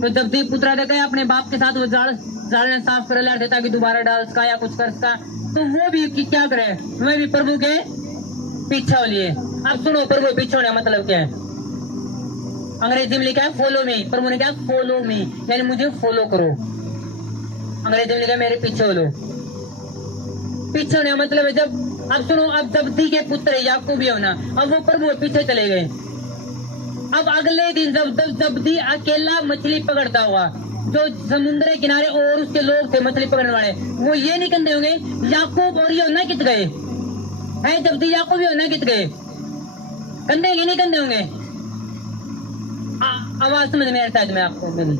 तो जब्दी पुत्र गए अपने बाप के साथ, वो जाल ने साफ कर लिया ताकि दोबारा डाल सका या कुछ कर सका, तो वो भी क्या करे, वे भी प्रभु के पीछे हो लिए। अब सुनो प्रभु पीछे होने मतलब क्या है। अंग्रेजी में लिखा है फॉलो मी, प्रभु ने कहा फॉलो मी, यानी मुझे फॉलो करो। अंग्रेजी में लिखा है मेरे पीछे हो लो। पीछे होने मतलब है जब, अब सुनो, अब जब्दी के पुत्र याकूब भी होना, अब वो प्रभु पीछे चले गए। अब अगले दिन जब जब्दी अकेला मछली पकड़ता हुआ, जो समुद्र किनारे और उसके लोग थे मछली पकड़ने वाले, वो ये नहीं कहते होंगे याकूब और यूहन्ना कित गए है, जब्दी याकूब यूहन्ना कित गए, कंधे नहीं कंधे होंगे। आवाज समझ में आता है तुम्हें, आपको मेरी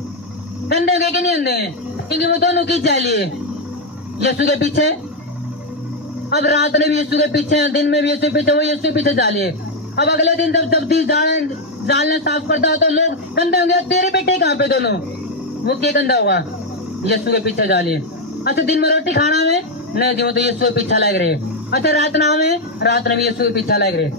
कंधे होंगे कि नहीं होंगे, क्योंकि वो दोनों की जा लिए यीशु के पीछे। अब रात में भी यीशु के पीछे, दिन में भी यीशु के पीछे, वो यीशु के पीछे जा लिए। अब अगले दिन जब जब्दी जाल ने साफ करता हो तो लोग कंधे होंगे, तेरे बेटे कहाँ पे दोनों, वो क्या कंधा हुआ, यीशु के पीछे जा लिए। अच्छा दिन में रोटी खाना में नहीं, वो तो यीशु के पीछे लग रहे। अच्छा रात ना में, रात में भी यीशु के पीछे लग रहे।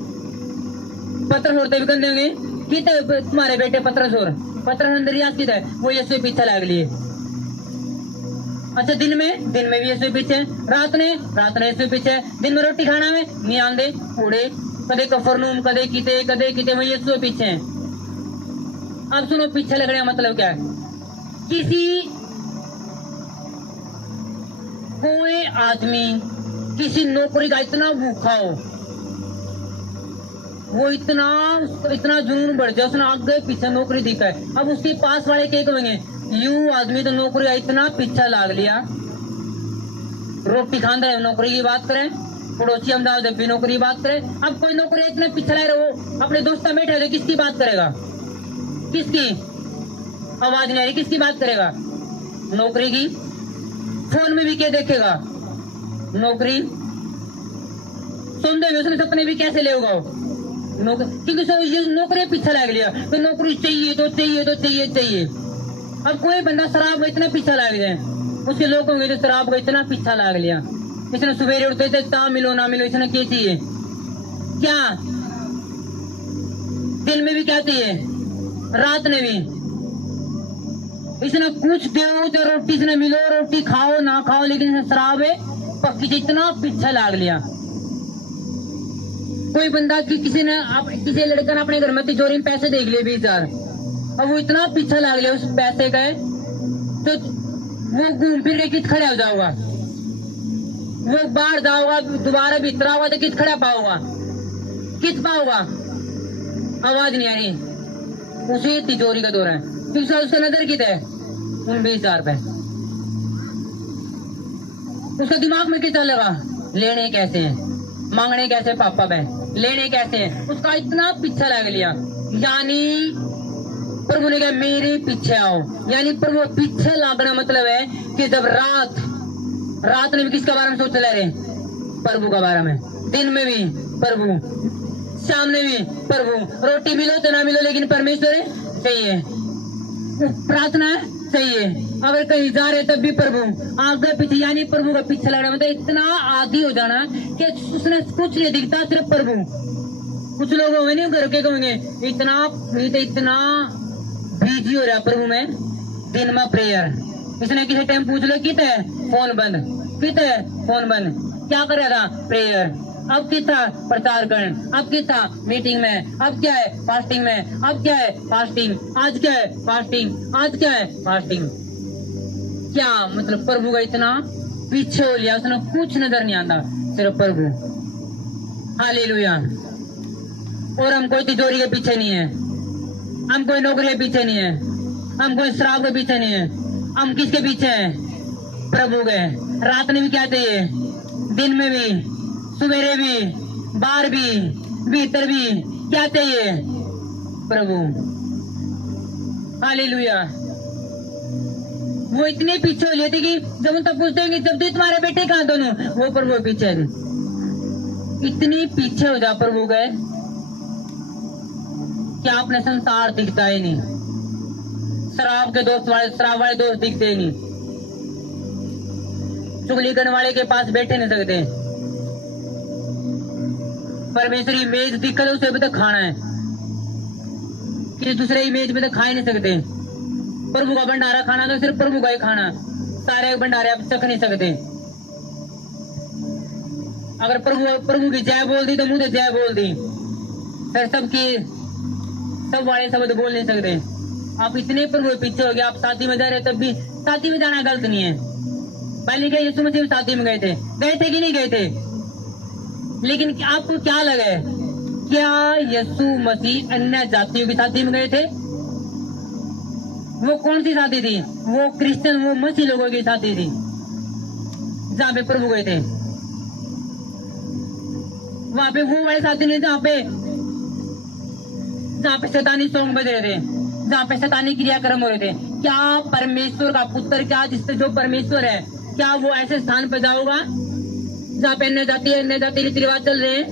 पत्र होते भी कंधे होंगे, कितने तुम्हारे बेटे पत्रस और पत्रस अंद्रियास कितने, वो यीशु के पीछे लग लिए। अच्छा दिन में भी यीशु के पीछे, रात में यीशु के पीछे, दिन में रोटी खाना में नहीं आंदे कूड़े, कदे कफरनूम, कदे किते वो यीशु के पीछे। अब सुनो पीछे लगने का मतलब क्या है। कोई आदमी किसी नौकरी का इतना भूखा हो, वो इतना जुनून बढ़ जाए, उसने आगे पीछे नौकरी दिखा है। अब उसके पास वाले क्या कहेंगे, यू आदमी तो नौकरी का इतना पीछा लाग लिया, रोटी खाना है नौकरी की बात करें, पड़ोसी अहमदाबाद भी नौकरी की बात करें। अब कोई नौकरी इतने पीछे ला रहे हो, अपने दोस्त बैठे रहे, किसकी बात करेगा, किसकी आवाज नहीं आ रही, किसकी बात करेगा, नौकरी की। फोन में भी क्या देखेगा, नौकरी। सुनते हुए उसने सपने भी कैसे ले होगा, क्योंकि ये नौकरी पीछे लग लिया, तो नौकरी चाहिए तो चाहिए तो चाहिए चाहिए। अब कोई बंदा शराब का इतना पीछा लग जाए, उसके लोग होंगे जो शराब का इतना पीछा लग लिया, इसने सवेरे उठते थे ता मिलो ना मिलो, इसने क्या चाहिए, क्या दिन में भी क्या चाहिए, रात में भी इसने कुछ दो जो रोटी इसने मिलो, रोटी खाओ ना खाओ, लेकिन शराब है पक्की से इतना पीछा लाग लिया। कोई बंदा की किसी लड़का ने अपने घर में तिजोरी में पैसे देख लिए 20,000, अब वो इतना पीछा लाग लिया उस पैसे का, तो वो घूम फिर के कित खड़ा हो जाओगा, वो बाहर जाओगा दोबारा भीतर होगा तो कित खड़ा पाओगा, कित पाओगा, आवाज नहीं आ रही, उसी तिजोरी का दौर है। दूसरा उसका नजर किधर है? उन 20,000 पे। उसका दिमाग में क्या चलेगा? लेने कैसे हैं, मांगने कैसे पापा बहन, लेने कैसे हैं, उसका इतना पीछा लग लिया। यानी प्रभु ने कहा मेरे पीछे आओ। यानी प्रभु पीछे लागना मतलब है कि जब रात में भी किसके बारे में सोचते रहे? प्रभु का बारे में। दिन में भी प्रभु, शाम में भी प्रभु। रोटी मिलो तो ना मिलो लेकिन परमेश्वर चाहिए, प्रार्थना चाहिए, अगर कहीं जा रहे तब भी प्रभु, आगे पीछे। यानी प्रभु का पीछे लगना मतलब इतना आदी हो जाना कि उसने कुछ नहीं दिखता, सिर्फ प्रभु। कुछ लोग होंगे नहीं घर के कहेंगे इतना बिजी हो रहा प्रभु में, दिन में प्रेयर। इसने किसी टाइम पूछ लो कितना है, फोन बंद, कितना है, फोन बंद, क्या कर रहा था? प्रेयर। अब कितना प्रचार करें, अब कितना मीटिंग में, अब क्या है फास्टिंग में, अब क्या है फास्टिंग, आज क्या है फास्टिंग, आज क्या है फास्टिंग। क्या मतलब प्रभु का इतना पीछे हो लिया, उसने कुछ नजर नहीं आता, सिर्फ प्रभु। हालेलुया। और हम कोई तिजोरी के पीछे नहीं है, हम कोई नौकरी के पीछे नहीं है, हम कोई शराब के पीछे नहीं है, हम किसके पीछे हैं? प्रभु के। रात में भी क्या चाहिए, दिन में भी, सवेरे भी, बाहर भी, भीतर भी, क्या चाहिए? प्रभु। हालेलुया। वो इतने पीछे हो लेते कि जब तब पूछते हैं कि जब तो तुम्हारे बेटे कहाँ दोनों, वो प्रभु पीछे। इतनी पीछे हो जा प्रभु गए क्या अपने संसार दिखता ही नहीं, शराब के दोस्त वाले, शराब वाले दोस्त दिखते ही नहीं, चुगली करने वाले के पास बैठे नहीं सकते। परमेश्वर इमेज दिक्कत है, उसे भी तो खाना है, किसी दूसरे इमेज में तो खा ही नहीं सकते। प्रभु का भंडारा खाना तो सिर्फ प्रभु का ही खाना, सारे भंडारे आप चख नहीं सकते। अगर प्रभु की जय बोल दी तो मुझे जय बोल दी, फिर सब वाले शब्द बोल नहीं सकते। आप इतने प्रभु पीछे हो गए, आप शादी में जा रहे तब भी, शादी में जाना गलत नहीं है। पहले क्या यीशु मसीह शादी में गए थे कि नहीं गए थे? लेकिन आपको क्या लगा, क्या यीशु मसीह अन्य जातियों की शादी में गए थे? वो कौन सी शादी थी? वो क्रिश्चियन, वो मसीह लोगों की शादी थी जहाँ पे प्रभु गए थे। वहां पे वो वाली शादी नहीं जहाँ पे शैतानी सॉन्ग बज रहे थे, जहाँ पे शैतानी क्रियाक्रम हो रहे थे। क्या परमेश्वर का पुत्र, क्या जिससे जो परमेश्वर है, क्या वो ऐसे स्थान पे जाओगा जहाँ पे अन्य जाति रीति रिवाज चल रहे हैं?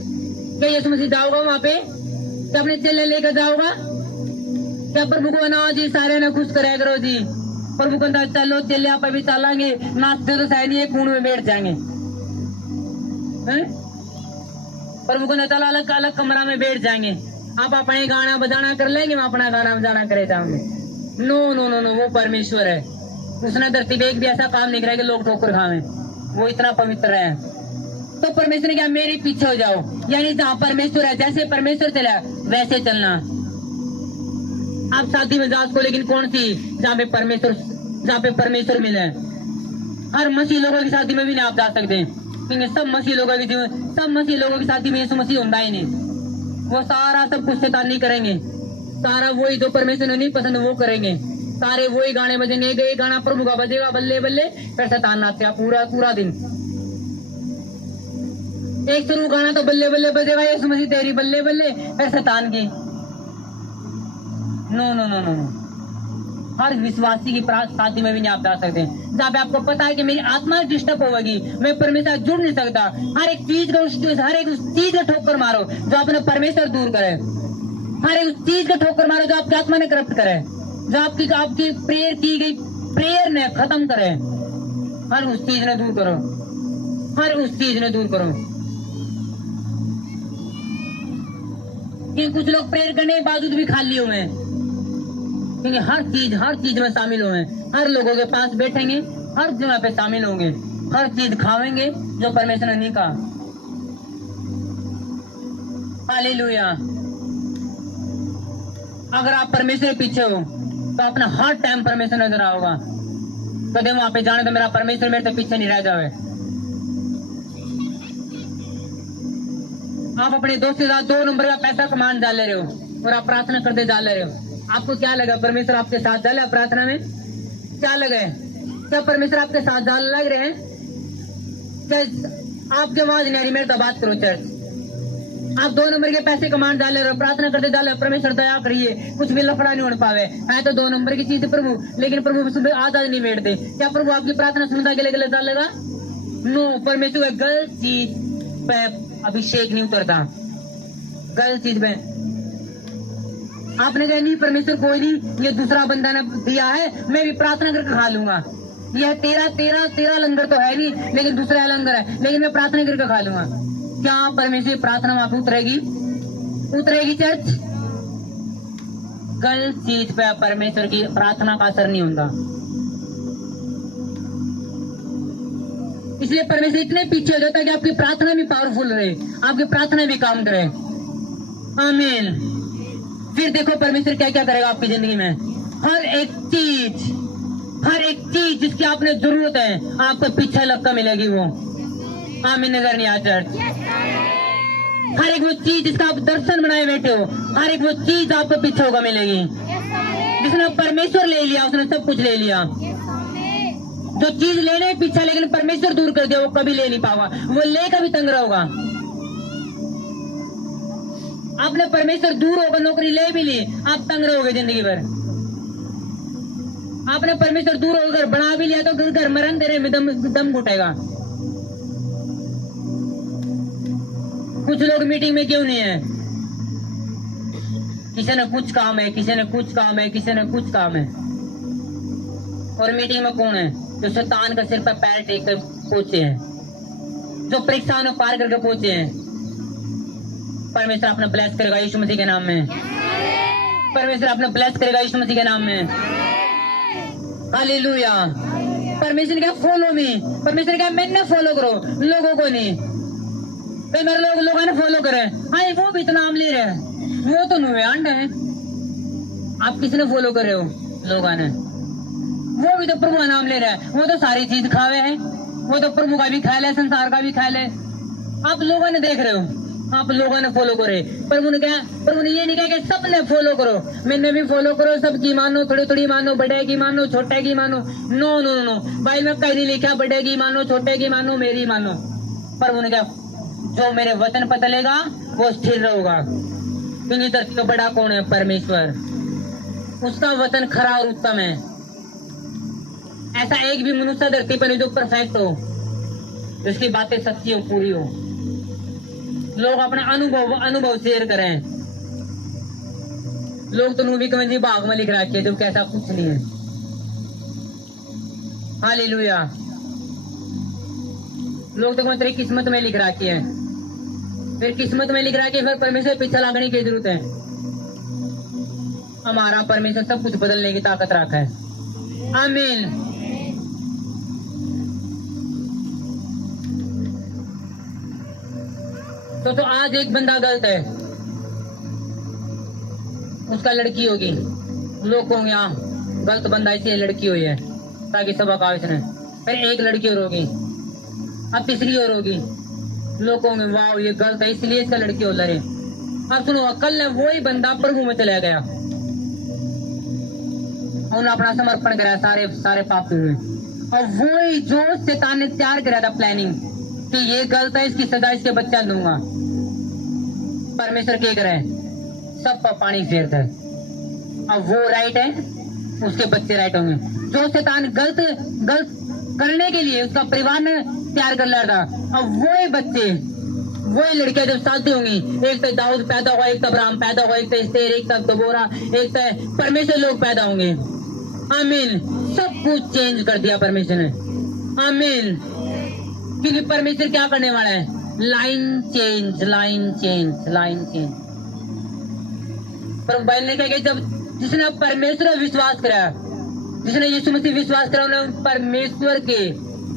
क्या यीशु मसीह जाओगा वहाँ पे? क्या अपने चेले लेकर जाओगा? क्या प्रभु को ना जी सारे ने खुश कराया करो जी, प्रभु को चलो चेले आप अभी चलाएंगे, नाचते तो शायद ये कूड़ में बैठ जाएंगे। प्रभु को चलो अलग अलग कमरा में बैठ जाएंगे, आप अपने गाना बजाना कर लेंगे, मैं अपना गाना बजाना करे जाऊंगे। नो नो नो नो, वो परमेश्वर है, उसने धरती पे एक भी ऐसा काम नहीं करा कि लोग ठोकर खावे, वो इतना पवित्र है। तो परमेश्वर ने क्या, मेरे पीछे हो जाओ। यानी जहाँ परमेश्वर है, जैसे परमेश्वर चला वैसे चलना। आप शादी में जाओ को, लेकिन कौन सी? जहाँ पे परमेश्वर मिले। हर मसीह लोगों की शादी में भी नहीं आप जा सकते, क्योंकि सब मसीह लोगों की शादी में यीशु मसीह होता ही नहीं। वो सारा सब कुछ शैतानी करेंगे, सारा वही जो परमेश्वर ने नहीं पसंद वो करेंगे, सारे वही गाने बजेंगे। एक गाना प्रभु का बजेगा बल्ले बल्ले, फिर शैतान नाचेगा पूरा दिन। एक शुरू गाना तो बल्ले बल्ले बजेगा, यीशु मसीह तेरी बल्ले बल्ले, फिर शैतान की। No no no no no, हर विश्वासी की शादी में भी नहीं आप जा सकते जहाँ पे आपको पता है कि मेरी आत्मा डिस्टर्ब होगी, मैं परमेश्वर जुड़ नहीं सकता। हर एक चीज का ठोकर मारो जो अपने परमेश्वर दूर करे, हर एक चीज का ठोकर मारो जो आपकी आत्मा ने करप्ट करे, जो आपकी प्रेयर की गई प्रेयर ने खत्म करे। हर उस चीज ने दूर करो, हर उस चीज ने दूर करो। कि कुछ लोग प्रेयर करने के बावजूद भी खाली हुए हैं, क्योंकि हर चीज में शामिल हुए हैं। हर लोगों के पास बैठेंगे, हर जगह पे शामिल होंगे, हर चीज खाएंगे जो परमेश्वर ने नहीं कहा। हालेलुया। अगर आप परमेश्वर के पीछे हो तो अपना हर टाइम परमेश्वर नजर आओगा। कदे वहां पे जाने तो मेरा परमेश्वर मेरे से पीछे नहीं रह जाए। आप अपने दोस्त के साथ 2 नंबर का पैसा कमाने जा ले रहे हो और आप प्रार्थना करते जा ले रहे हो, आपको क्या लगा, परमेश्वर आपके साथ डाला प्रार्थना में? क्या लगा है? क्या परमेश्वर आपके साथ डाल लग रहे हैं? क्या आपके आवाज नहीं आ रही? मेरे तो बात करो चर्च। आप 2 नंबर के पैसे कमांड डाले रहे, प्रार्थना करते डाले, परमेश्वर दया करिए, कुछ भी लफड़ा नहीं होने पावे है तो 2 नंबर की चीज है प्रभु, लेकिन प्रभु सुबह आधा नहीं बैठते। क्या प्रभु आपकी प्रार्थना सुनता के लिए डालेगा? नो, परमेश्वर गलत चीज पे अभिषेक नहीं उतरता, गलत चीज पे। आपने कहा नहीं परमेश्वर कोई नहीं, ये दूसरा बंदा ने दिया है, मैं भी प्रार्थना करके खा लूंगा। यह तेरा लंगर तो है नहीं, लेकिन दूसरा लंगर है, लेकिन मैं प्रार्थना करके खा लूंगा। क्या परमेश्वर प्रार्थना वहां पे उतरेगी चर्च? गलत चीज पे परमेश्वर की प्रार्थना का असर नहीं होता। इसलिए परमेश्वर इतने पीछे हो जाता है कि आपकी प्रार्थना भी पावरफुल रहे, आपकी प्रार्थना भी काम करे। आमीन। फिर देखो परमेश्वर क्या क्या करेगा आपकी जिंदगी में। हर एक चीज जिसकी आपने जरूरत है आपको पीछे लगता मिलेगी वो। आमीन। नजर नहीं आ चर्च। हर एक वो चीज जिसका आप दर्शन बनाए बैठे हो, हर एक वो चीज आपको पीछे होगा मिलेगी। जिसने परमेश्वर ले लिया उसने सब कुछ ले लिया। जो चीज लेने में पीछा लेकिन परमेश्वर दूर कर दिया वो कभी ले नहीं पावा, वो लेकर भी तंग होगा। आपने परमेश्वर दूर होकर नौकरी ले भी ली, आप तंग रहोगे जिंदगी भर। आपने परमेश्वर दूर होकर बना भी लिया तो घर मरण तेरे में दम घुटेगा। कुछ लोग मीटिंग में क्यों नहीं है? किसी ने कुछ काम है, किसी ने कुछ काम है, किसी ने कुछ काम है। और मीटिंग में कौन है? जो शैतान का सिर पर पैर टेक कर पहुंचे हैं, जो परीक्षाओं में पार करके पहुंचे हैं। परमेश्वर अपने ब्लेस करेगा यीशु मसीह के नाम में। परमेश्वर अपने ब्लेस करेगा यीशु मसीह के नाम में। हालेलुया। परमेश्वर क्या फॉलो मी, परमेश्वर क्या मैंने फॉलो करो, लोगों को नहीं। भाई मेरे लोगों ने फॉलो करे, हाँ वो भी तो नाम ले रहे हैं, वो तो नुवे अंड है। आप किसने फॉलो कर रहे हो? लोगों ने। वो भी तो प्रभु का नाम ले रहा है, वो तो सारी चीज खावे है, वो तो प्रभु का भी ख्याल है, संसार का भी ख्याल है। आप लोगों ने देख रहे हो, आप लोगों ने फॉलो करे। प्रभु ने ये नहीं कहा कि सबने फॉलो करो, मैंने भी फॉलो करो, सबकी मानो, थोड़ी थोड़ी मानो, बड़े की मानो, छोटे की मानो। नो नो नो, बाइबल में कहीं नहीं लिखा बड़े की मानो, छोटे की मानो, मेरी मानो। प्रभु ने कहा जो मेरे वचन पर चलेगा वो स्थिर रहेगा, क्योंकि धरती का बड़ा कौन है? परमेश्वर। उसका वचन खरा और उत्तम है। ऐसा एक भी मनुष्य धरती पर नहीं जो परफेक्ट हो, जिसकी बातें सच्ची हो, पूरी हो। लोग अपने अनुभव शेयर करें। लोग तो नूबी कमेंजी भाग में लिख रखे जो कैसा कुछ नहीं है। हालेलुया। लोग तो तेरी किस्मत में लिख रखी है, फिर किस्मत में लिख रहा है, फिर परमेश्वर पीछे लागने की जरूरत है। हमारा परमेश्वर सब कुछ बदलने की ताकत रखा है। आमीन। तो आज एक बंदा गलत है, उसका लड़की होगी, लोग होंगे यहाँ गलत बंदा इसलिए लड़की हुई है ताकि सबक आवे इसने। फिर एक लड़की और होगी, अब तीसरी और होगी, लोग होंगे वाह ये गलत है इसलिए इसका लड़की हो लड़े। अब सुनो, कल ने वही बंदा प्रभु में चला गया, उन्होंने अपना समर्पण कराया, सारे पाप हुए। और वही जो शैतान ने तैयार कराया था प्लानिंग कि ये गलत है, इसकी सजा इसके बच्चा दूंगा, परमेश्वर क्या करे? सब पर पानी फेरता है। अब वो राइट है, उसके बच्चे राइट होंगे। जो शैतान गलत करने के लिए उसका परिवार ने तैयार कर लिया था, अब वही बच्चे, वही लड़कियां जब शादी होंगी, एक तो दाऊद पैदा हुआ, एक तो अब्राहम पैदा हुआ, एक तो इस्तेर, एक तो दबोरा, एक तो परमेश्वर लोग पैदा होंगे। आमीन। सब कुछ चेंज कर दिया परमेश्वर ने। आमीन। क्योंकि परमेश्वर क्या करने वाला है? Line change. पर बाइबल ने कहा जब जिसने परमेश्वर विश्वास करा, जिसने यीशु मसीह विश्वास करा, उन्होंने परमेश्वर के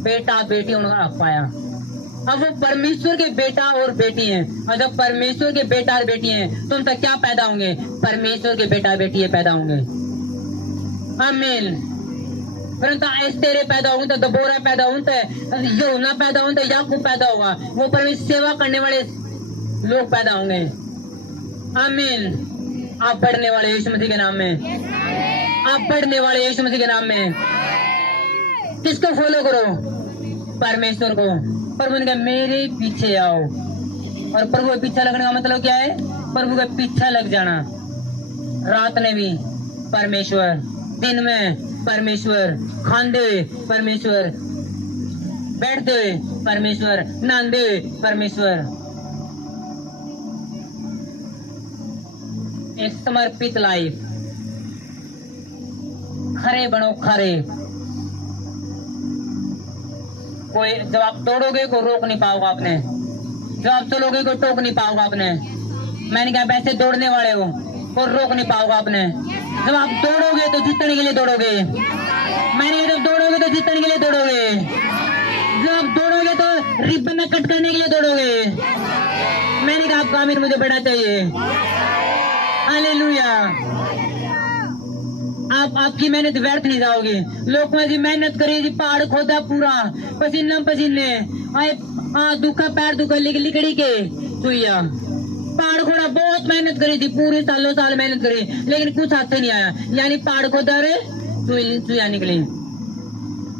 बेटा बेटी उन्होंने पाया। अब वो परमेश्वर के बेटा और बेटी हैं, और जब परमेश्वर के बेटा और बेटी हैं तो उनका क्या पैदा होंगे? परमेश्वर के बेटा बेटी पैदा होंगे। आमीन। परंतु एस्तेरे पैदा होंगे तो दबोरा पैदा होता है, यूहन्ना पैदा होता है, याकूब पैदा होगा, वो परमेश्वर सेवा करने वाले लोग पैदा होंगे। आमीन। आप बढ़ने वाले यीशु मसीह के नाम में, आप बढ़ने वाले यीशु मसीह के नाम में। किसको फॉलो करो? परमेश्वर को। प्रभु ने कहा मेरे पीछे आओ। और प्रभु के पीछे लगने का मतलब क्या है? प्रभु के पीछे लग जाना। रात में भी परमेश्वर, दिन में परमेश्वर, खाते हुए परमेश्वर, बैठते हुए परमेश्वर, नहाते हुए परमेश्वर। एक समर्पित लाइफ। खरे बनो खरे। कोई जब आप तोड़ोगे को रोक नहीं पाओगे आपने, जब आप चलोगे को टोक नहीं पाओगे आपने। मैंने कहा वैसे दौड़ने वाले हो को रोक नहीं पाओगे आपने। जब आप दौड़ोगे तो जीतने के लिए दौड़ोगे। मैंने जब दौड़ोगे तो जीतने के लिए दौड़ोगे। जब आप दौड़ोगे तो रिबन कट करने के लिए दौड़ोगे। मैंने कहा आपका आमीन मुझे बड़ा चाहिए। हालेलुया। आपकी मेहनत व्यर्थ नहीं जाओगी। लोग जी मेहनत करिए जी, पहाड़ खोदा पूरा पसीना पसीने आए, दुखा पैर दुखा लिकड़ी के चुईया। पहाड़ खोदा बहुत मेहनत करी थी, पूरे सालों साल मेहनत करी, लेकिन कुछ हाथ से नहीं आया। यानी पहाड़ खोदा रे चुईया निकली।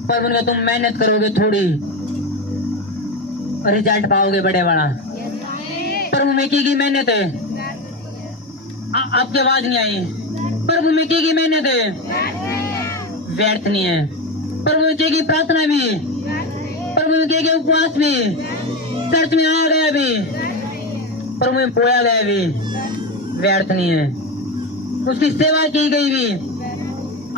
पर उनका तुम मेहनत करोगे थोड़ी, रिजल्ट पाओगे बड़े बड़ा। प्रभु में की मेहनत है। आपकी आवाज नहीं आई। प्रभु में की मेहनत है, व्यर्थ नहीं है। प्रभु में की प्रार्थना भी, प्रभु में की उपवास भी, चर्च में आया गया भी, प्रभु में बोया गया भी, व्यर्थ नहीं है। उसकी सेवा की गई भी।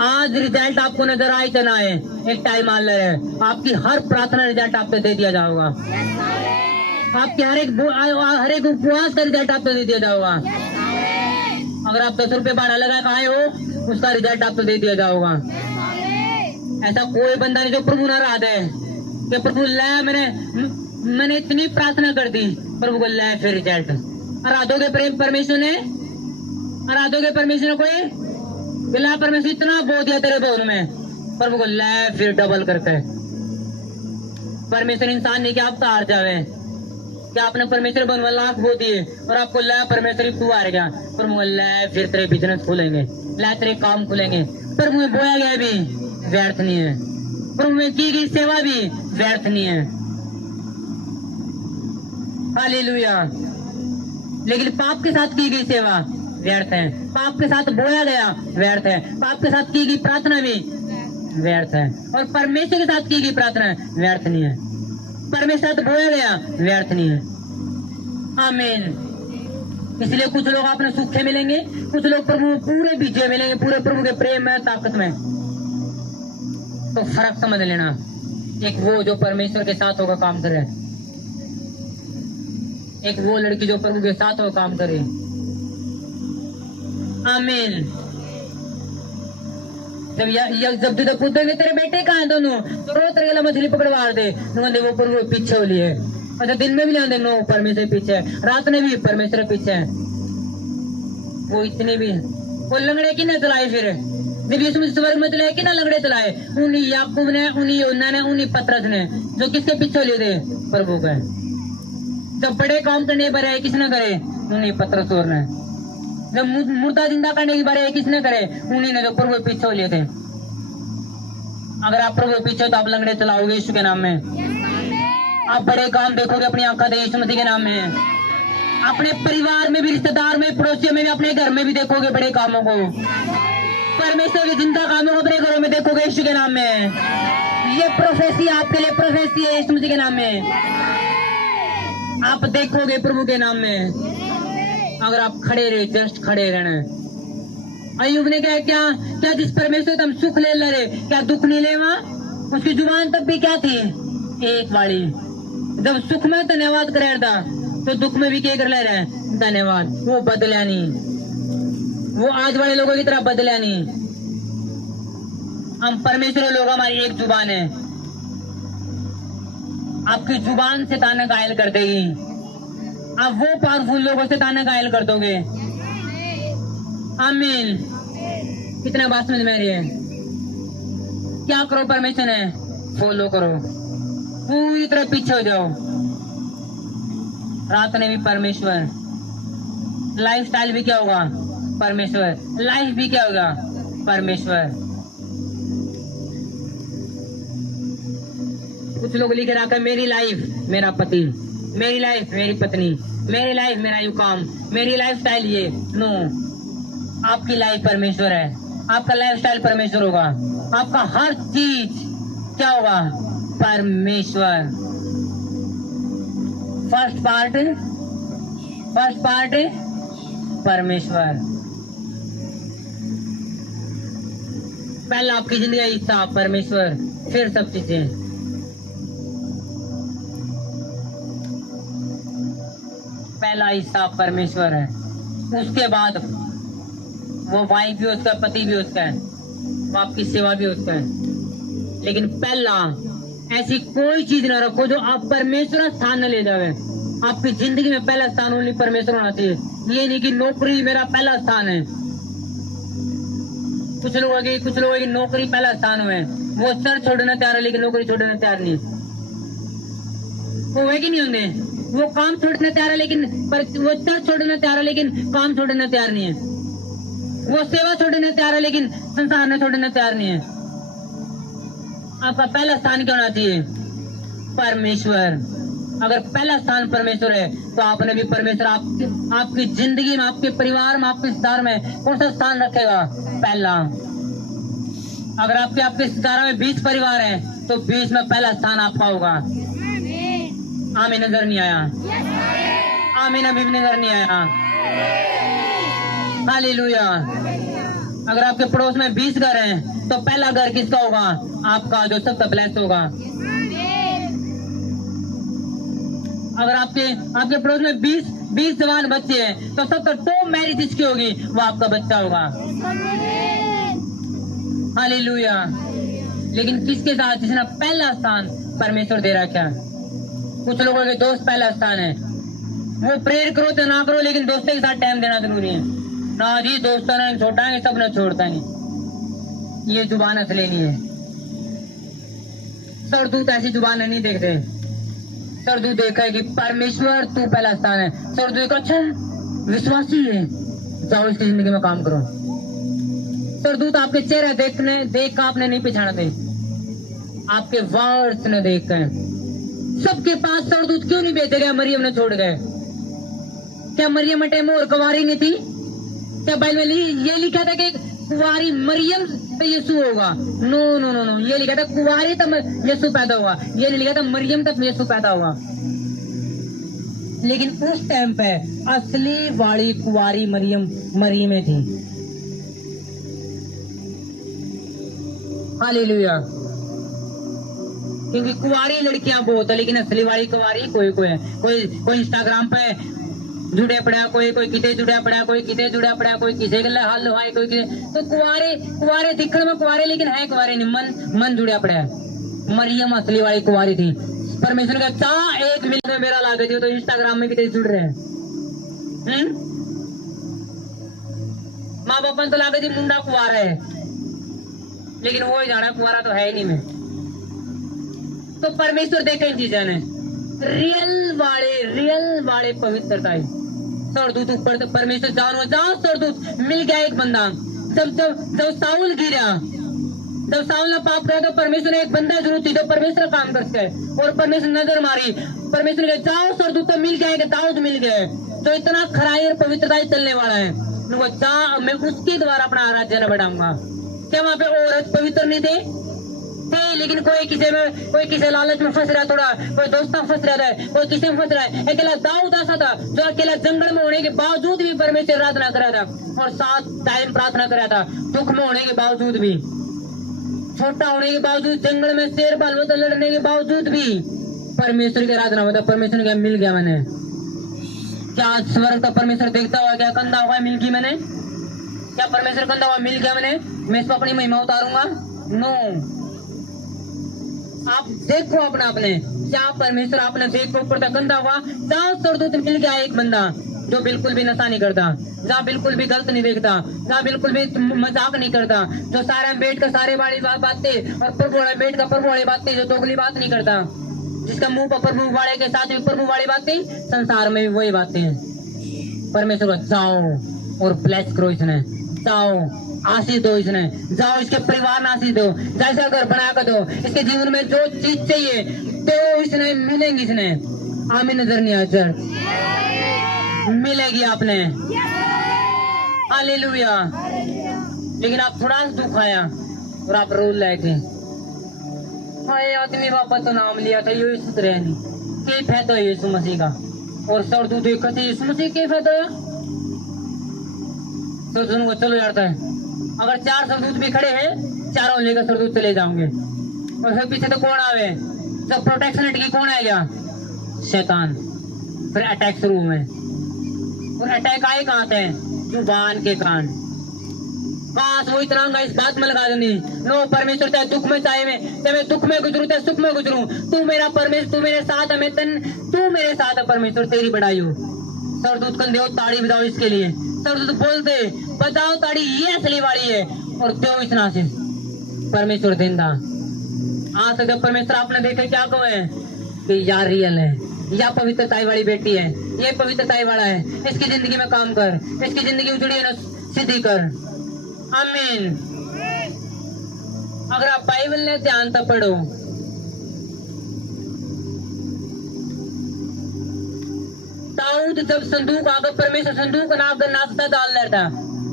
आज रिजल्ट आपको नजर आए तो ना आए, एक टाइम आ रहा है आपकी हर प्रार्थना रिजल्ट आपको दे दिया जाएगा। आपके हर एक उपवास का रिजल्ट आपको दे दिया जाएगा। अगर आप 10 रुपए भाड़ा लगा खाए हो, उसका रिजल्ट आपको दे दिया जाएगा। ऐसा कोई बंदा नहीं जो प्रभु नाराज है कि प्रभु ले मैंने इतनी प्रार्थना कर दी, प्रभु को ले फिर रिजल्ट। आराधोगे प्रेम परमेश्वर ने, आराधोगे परमेश्वर को, ला परमेश्वर इतना बो दिया तेरे बोल में, प्रभु को ले फिर डबल करते है। परमेश्वर इंसान नहीं कि आप हार जावे, क्या आपने परमेश्वर बनवा लाख बो दिए और आपको ला परमेश्वर तू हार गया। प्रभु को ले फिर तेरे बिजनेस खुलेंगे, ला तेरे काम खुलेंगे। प्रभु में बोया गया भी व्यर्थ नहीं है, प्रभु में की गई सेवा भी व्यर्थ नहीं है। हालेलुया। लेकिन पाप के साथ की गई सेवा व्यर्थ है, पाप के साथ बोया गया व्यर्थ है, पाप के साथ की गई प्रार्थना भी व्यर्थ है, और परमेश्वर के साथ की गई प्रार्थना व्यर्थ नहीं है। परमेश्वर साथ बोया गया व्यर्थ नहीं है। आमीन। इसलिए कुछ लोग अपने सुख में मिलेंगे, कुछ लोग प्रभु पूरे विजय मिलेंगे, पूरे प्रभु के प्रेम में, ताकत में। तो फर्क समझ लेना, एक वो जो परमेश्वर के साथ होगा काम करे, एक वो लड़की जो प्रभु के साथ होगा काम करे। आमीन। जब तुझे पूछेंगे तेरे बेटे कहाँ है दोनों, तो रो तेरे मछली पकड़वा दे, वो प्रभु पीछे हो लिए। अच्छा दिन में भी नहीं नो परमेश्वर पीछे, रात में भी परमेश्वर पीछे। वो इतने भी वो लंगड़े की न चलाए, फिर जब यीशु मसीह स्वर्ग में चलाए कि ना लंगड़े चलाए, उन्हीं याकूब ने, उन्हीं यूहन्ना ने, उन्हीं पतरस ने, जो किसके पीछे लिए थे? प्रभु का। जब बड़े काम करने पर है किसने करे? उन्हीं पतरस और ने। जब मुर्दा जिंदा करने की बारे किसने करे? उन्हीं ने, जो प्रभु के पीछे लिए थे। अगर आप प्रभु के पीछे तो आप लंगड़े चलाओगे यीशु के नाम में। आप बड़े काम देखोगे अपनी आंखों से यीशु मसीह के नाम में। अपने परिवार में भी, रिश्तेदार में, पड़ोसियों में भी, अपने घर में भी देखोगे बड़े कामों को। परमेश्वर के जिंदा कामों को अपने घरों में देखोगे यीशु के नाम में। ये प्रोफेसी आपके लिए प्रोफेसी है यीशु मसीह के नाम में। आप देखोगे प्रभु के नाम में। अगर आप खड़े रहे, जस्ट खड़े रहना। अय्यूब ने कहा क्या जिस परमेश्वर तुम सुख ले रहे, क्या दुख नहीं लेवा? उसकी जुबान तब भी क्या थी? एक वाली। जब सुख में धन्यवाद कर रहा था, तो दुख में भी क्या कर ले रहा है? धन्यवाद। वो बदला नहीं, वो आज वाले लोगों की तरह बदला नहीं। हम परमेश्वर लोग, हमारी एक जुबान है। आपकी जुबान से ताना घायल कर देगी। आप वो पावरफुल लोगों से ताना घायल कर दोगे। आमीन। कितना बात समझ में रही है? क्या करो परमेश्वर ने? फॉलो करो, पूरी तरह पीछे हो जाओ। रात ने भी परमेश्वर, लाइफस्टाइल भी क्या होगा? परमेश्वर। लाइफ भी क्या होगा? परमेश्वर। कुछ लोग लिख रखा है मेरी लाइफ मेरा पति, मेरी लाइफ मेरी पत्नी, मेरी लाइफ मेरा युकाम, मेरी लाइफ स्टाइल ये। नो, आपकी लाइफ परमेश्वर है, आपका लाइफ स्टाइल परमेश्वर होगा, आपका हर चीज क्या होगा? परमेश्वर। फर्स्ट पार्ट परमेश्वर। पहला आपकी जिंदगी का हिस्सा परमेश्वर, फिर सब चीजें। पहला हिस्सा परमेश्वर है, उसके बाद वो वाइफ भी उसका, पति भी उसका है, वो आपकी सेवा भी उसका है। लेकिन पहला ऐसी कोई चीज ना रखो जो आप परमेश्वर का स्थान न ले जावे। आपकी जिंदगी में पहला स्थान ओनली परमेश्वर होना चाहिए। ये नहीं कि नौकरी मेरा पहला स्थान है। कुछ लोगों की नौकरी पहला स्थान हुए, वो सर छोड़ना तैयार है लेकिन नौकरी छोड़ना तैयार नहीं। वो है कि नहीं होंगे? वो काम छोड़ना तैयार है लेकिन वो सर छोड़ना तैयार है लेकिन काम छोड़ना तैयार नहीं है। वो सेवा छोड़ना तैयार है लेकिन संसार में छोड़ना तैयार नहीं है। आपका पहला स्थान क्या होना चाहिए? परमेश्वर। अगर पहला स्थान परमेश्वर है तो आपने भी परमेश्वर आपकी जिंदगी में, आपके परिवार में, आपके रिश्तेदार में कौन सा स्थान रखेगा? पहला। अगर आपके रिश्तेदारों में 20 परिवार है तो 20 में पहला स्थान आपका होगा। आमीन। नजर नहीं आया? आमीन। अभी भी नजर नहीं आया? हालेलुया। अगर आपके पड़ोस में 20 घर हैं तो पहला घर किसका होगा? आपका, जो सबसे ब्लेस्ड होगा। अगर आपके पड़ोस में 20 जवान बच्चे हैं तो सबसे टॉप मैरिज जिसकी होगी वो आपका बच्चा होगा। हालेलुया। लेकिन किसके साथ? जिसने पहला स्थान परमेश्वर दे रखा है। कुछ लोगों के दोस्त पहला स्थान है। वो प्रेयर करो तो ना करो लेकिन दोस्तों के साथ टाइम देना जरूरी है। ना जी, दोस्तों ने छोड़ा है, सब ने छोड़ता नहीं। ये जुबान असली नहीं है। सरदूत ऐसी जुबान नहीं देखते। सरदूत देखा है कि परमेश्वर तू पहला स्थान है। सरदूत अच्छा विश्वासी है, जाओ इसकी जिंदगी में काम करो। सरदूत आपके चेहरे देख कर आपने नहीं पहचाना थे, आपके वर्ड्स ने देख कर। सबके पास सरदूत क्यों नहीं भेजे गए? मरियम ने छोड़ गए। क्या मरियम टाइम और कुंवारी नहीं थी? क्या बाइबल में ये लिखा था कि कुंवारी मरियम पे यीशु होगा? नो नो नो नो, ये लिखा था कुंवारी तब यीशु पैदा हुआ। ये नहीं लिखा था मरियम तब यीशु पैदा हुआ। लेकिन उस टाइम पे असली वाली कुंवारी मरियम थी। हालेलुया। क्योंकि कुंवारी लड़कियां बहुत है लेकिन असली वाली कुंवारी कोई है। कोई इंस्टाग्राम पे जुड़े पड़ा, कोई किते जुड़ा पड़ा, कोई किते जुड़ा पड़ा, कोई किसे गले हाल लुहाई, कोई किसे। तो कुंवारे दिखने में कुंवारे लेकिन है कुंवारे नहीं, मन जुड़ा पड़ा है। मरियम असली वाली कुंवारी थी। परमेश्वर का चाह एक मिनट में मेरा लागे थी तो इंस्टाग्राम में किते जुड़ रहे हैं। माँ बाप तो लागे थी मुंडा कुंवारा है लेकिन वो ही जाना कुंवारा तो है ही नहीं मैं। तो परमेश्वर देखे इन चीजें ने रियल वाले पवित्रता है। सरदूत ऊपर परमेश्वर जाओ सरदूत मिल गया एक बंदा। जब साउल गिरा, जब साउल ने पाप किया तो परमेश्वर ने एक बंदा जरूर थी जो परमेश्वर काम कर सके। और परमेश्वर नजर मारी, परमेश्वर ने जाओ सरदूत मिल गया, दाऊद मिल गए तो इतना खराई और पवित्रता चलने वाला है। मैं उसके द्वारा अपना राज्य न बढ़ाऊंगा। क्या वहाँ पे औरत पवित्र नहीं थे? लेकिन कोई किसी लालच में फंस रहा, थोड़ा कोई दोस्त फंस रहा है, कोई किसी में फंस रहा है। अकेला दाऊद ऐसा था जो अकेला जंगल में होने के बावजूद भी परमेश्वर प्रार्थना कर रहा था और 7 टाइम प्रार्थना कर रहा था। दुख में होने के बावजूद भी, छोटा होने के बावजूद, जंगल में शेर बालों से लड़ने के बावजूद भी परमेश्वर की आराधना होता। परमेश्वर क्या मिल गया मैंने? क्या स्वर्ग का परमेश्वर देखता हुआ क्या कंधा हुआ मिल गई मैंने? क्या परमेश्वर कंधा हुआ मिल गया मैंने? मैं इसको अपनी महिमा उतारूंगा? नो। आप देखो अपने क्या परमेश्वर आपने देखो ऊपर तक कंधा हुआ। जहाँ सरदूत मिल गया एक बंदा जो बिल्कुल भी नशा नहीं करता, जहाँ बिल्कुल भी गलत नहीं देखता, जहाँ बिल्कुल भी मजाक नहीं करता, जो सारे बैठ कर सारे वाली बातें और प्रभु वाले बैठ कर प्रभु वाली बातें, जो दोगली बात नहीं करता, जिसका मुंह पर प्रभु वाले के साथ भी प्रभु वाली बातें, संसार में भी वही बातें हैं। परमेश्वर को जाओ और ब्लेस करो इसने। जाओ आशीष दो इसने, जाओ इसके परिवार में आशीष दो, जैसा घर बना कर दो, इसके जीवन में जो चीज चाहिए तो इसने मिलेंगी इसने। आमीन नजर नहीं आचर मिलेगी आपने। हालेलुया। लेकिन आप थोड़ा सा दुख आया और आप रोल लाए हाय आदमी बापा तो नाम लिया था ये सुधरे नहीं, क्या फायदा है यीशु मसीह का। और सर तू देखा थे यीशु मसीह क्या फायदा है। सरदूत को चलो यार है, अगर 4 सरदूत भी खड़े हैं चारों लेकर सरदूत चले जाओगे। और फिर पीछे तो कौन आवे, जब प्रोटेक्शन हटकी कौन आएगा, शैतान। फिर अटैक शुरू में, और अटैक आए कहाँ से, जुबान के कान। कहाँ से वो इतना इस बात में लगा देनी, नो परमेश्वर चाहे दुख में चाहे मैं दुख में गुजरू चाहे सुख में गुजरू, तू मेरा परमेश्वर, तू मेरे साथ है, तू मेरे साथ है परमेश्वर, तेरी बड़ाई हो। सरदूत कंधे ताड़ी बजाओ इसके लिए, सरदूत बोलते बजाओ ताड़ी, ये असली वाली है। और क्यों इतना से परमेश्वर जिंदा। आज तक जब परमेश्वर आपने देखे क्या कहे कि यार रियल है, या पवित्रताई वाली बेटी है, ये पवित्रताई वाला है, इसकी जिंदगी में काम कर, इसकी जिंदगी उजड़ी है ना सीधी कर। आमीन। अगर आप बाइबल ने ध्यान से पढ़ो, दाऊद जब संदूक आकर परमेश्वर संदूक नाश्ता डाल रहा था,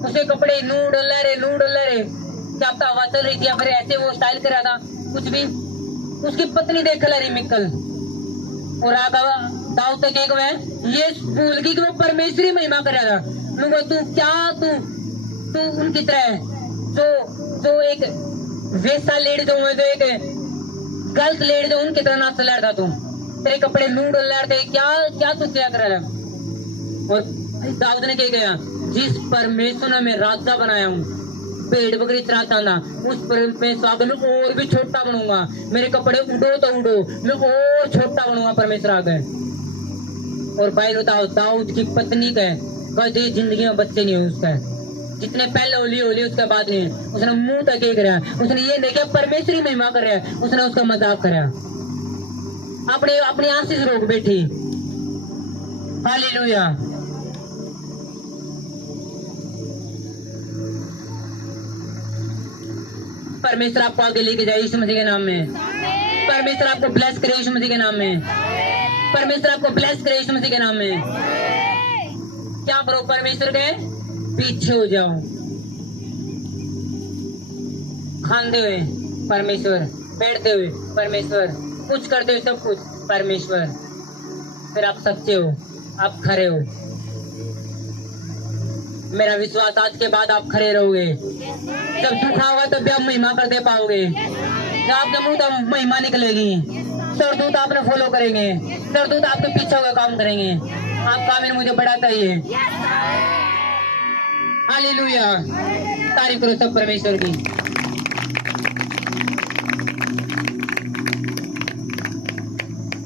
उसे कपड़े नूड लरे क्या पता हवा चल रही थी या फिर ऐसे वो स्टाइल कर रहा था कुछ भी। उसकी पत्नी देख रही मिक्कल, और आगा दाऊद तक एक में ये भूल गई कि वो परमेश्वरी महिमा कर रहा था। तू क्या तू उनकी तरह जो एक वैसा लेडी जो एक गलत लेडी जो उनकी तरह नाश्ता लड़ रहा तू, तेरे कपड़े नूड लड़ते क्या तू क्या कर रहा है। और दाऊद ने क्या गया, जिस परमेश्वर ने मैं राजा बनाया हूँ, पेड़ बकरी चराता था, उस परमेश्वर में और भी छोटा बनूंगा। मेरे कपड़े उड़ो तो उड़ो, मैं और छोटा बनूंगा परमेश्वर आगे। और भाई बताओ दाऊद की पत्नी का कभी जिंदगी में बच्चे नहीं हुए उसका, जितने पहले होली उसके बाद नहीं। उसने मुंह तक एक रहा, उसने ये देखा परमेश्वरी महिमा कर रहा है, उसने उसका मजाक कराया। अपनी आशीष रोक बैठी। हालेलुया। परमेश्वर आपको आगे लेके जाए यीशु मसीह के नाम में। परमेश्वर आपको ब्लेस करे यीशु मसीह के नाम में। परमेश्वर आपको ब्लेस करे यीशु मसीह के नाम में। क्या करो, परमेश्वर के पीछे हो जाओ, खाते हुए परमेश्वर, बैठते हुए परमेश्वर, कुछ करते हुए सब कुछ परमेश्वर। फिर आप सच्चे हो, आप खरे हो। मेरा विश्वास आज के बाद आप खड़े रहोगे। जब दुख होगा तब भी आप महिमा कर दे पाओगे। जब आपके मुंह तब महिमा निकलेगी, सरदूत आपने फॉलो करेंगे, सरदूत आपके पीछे होकर काम करेंगे। आपका आमीन मुझे बड़ा चाहिए। हालेलुया। तारीफ करो सब परमेश्वर की।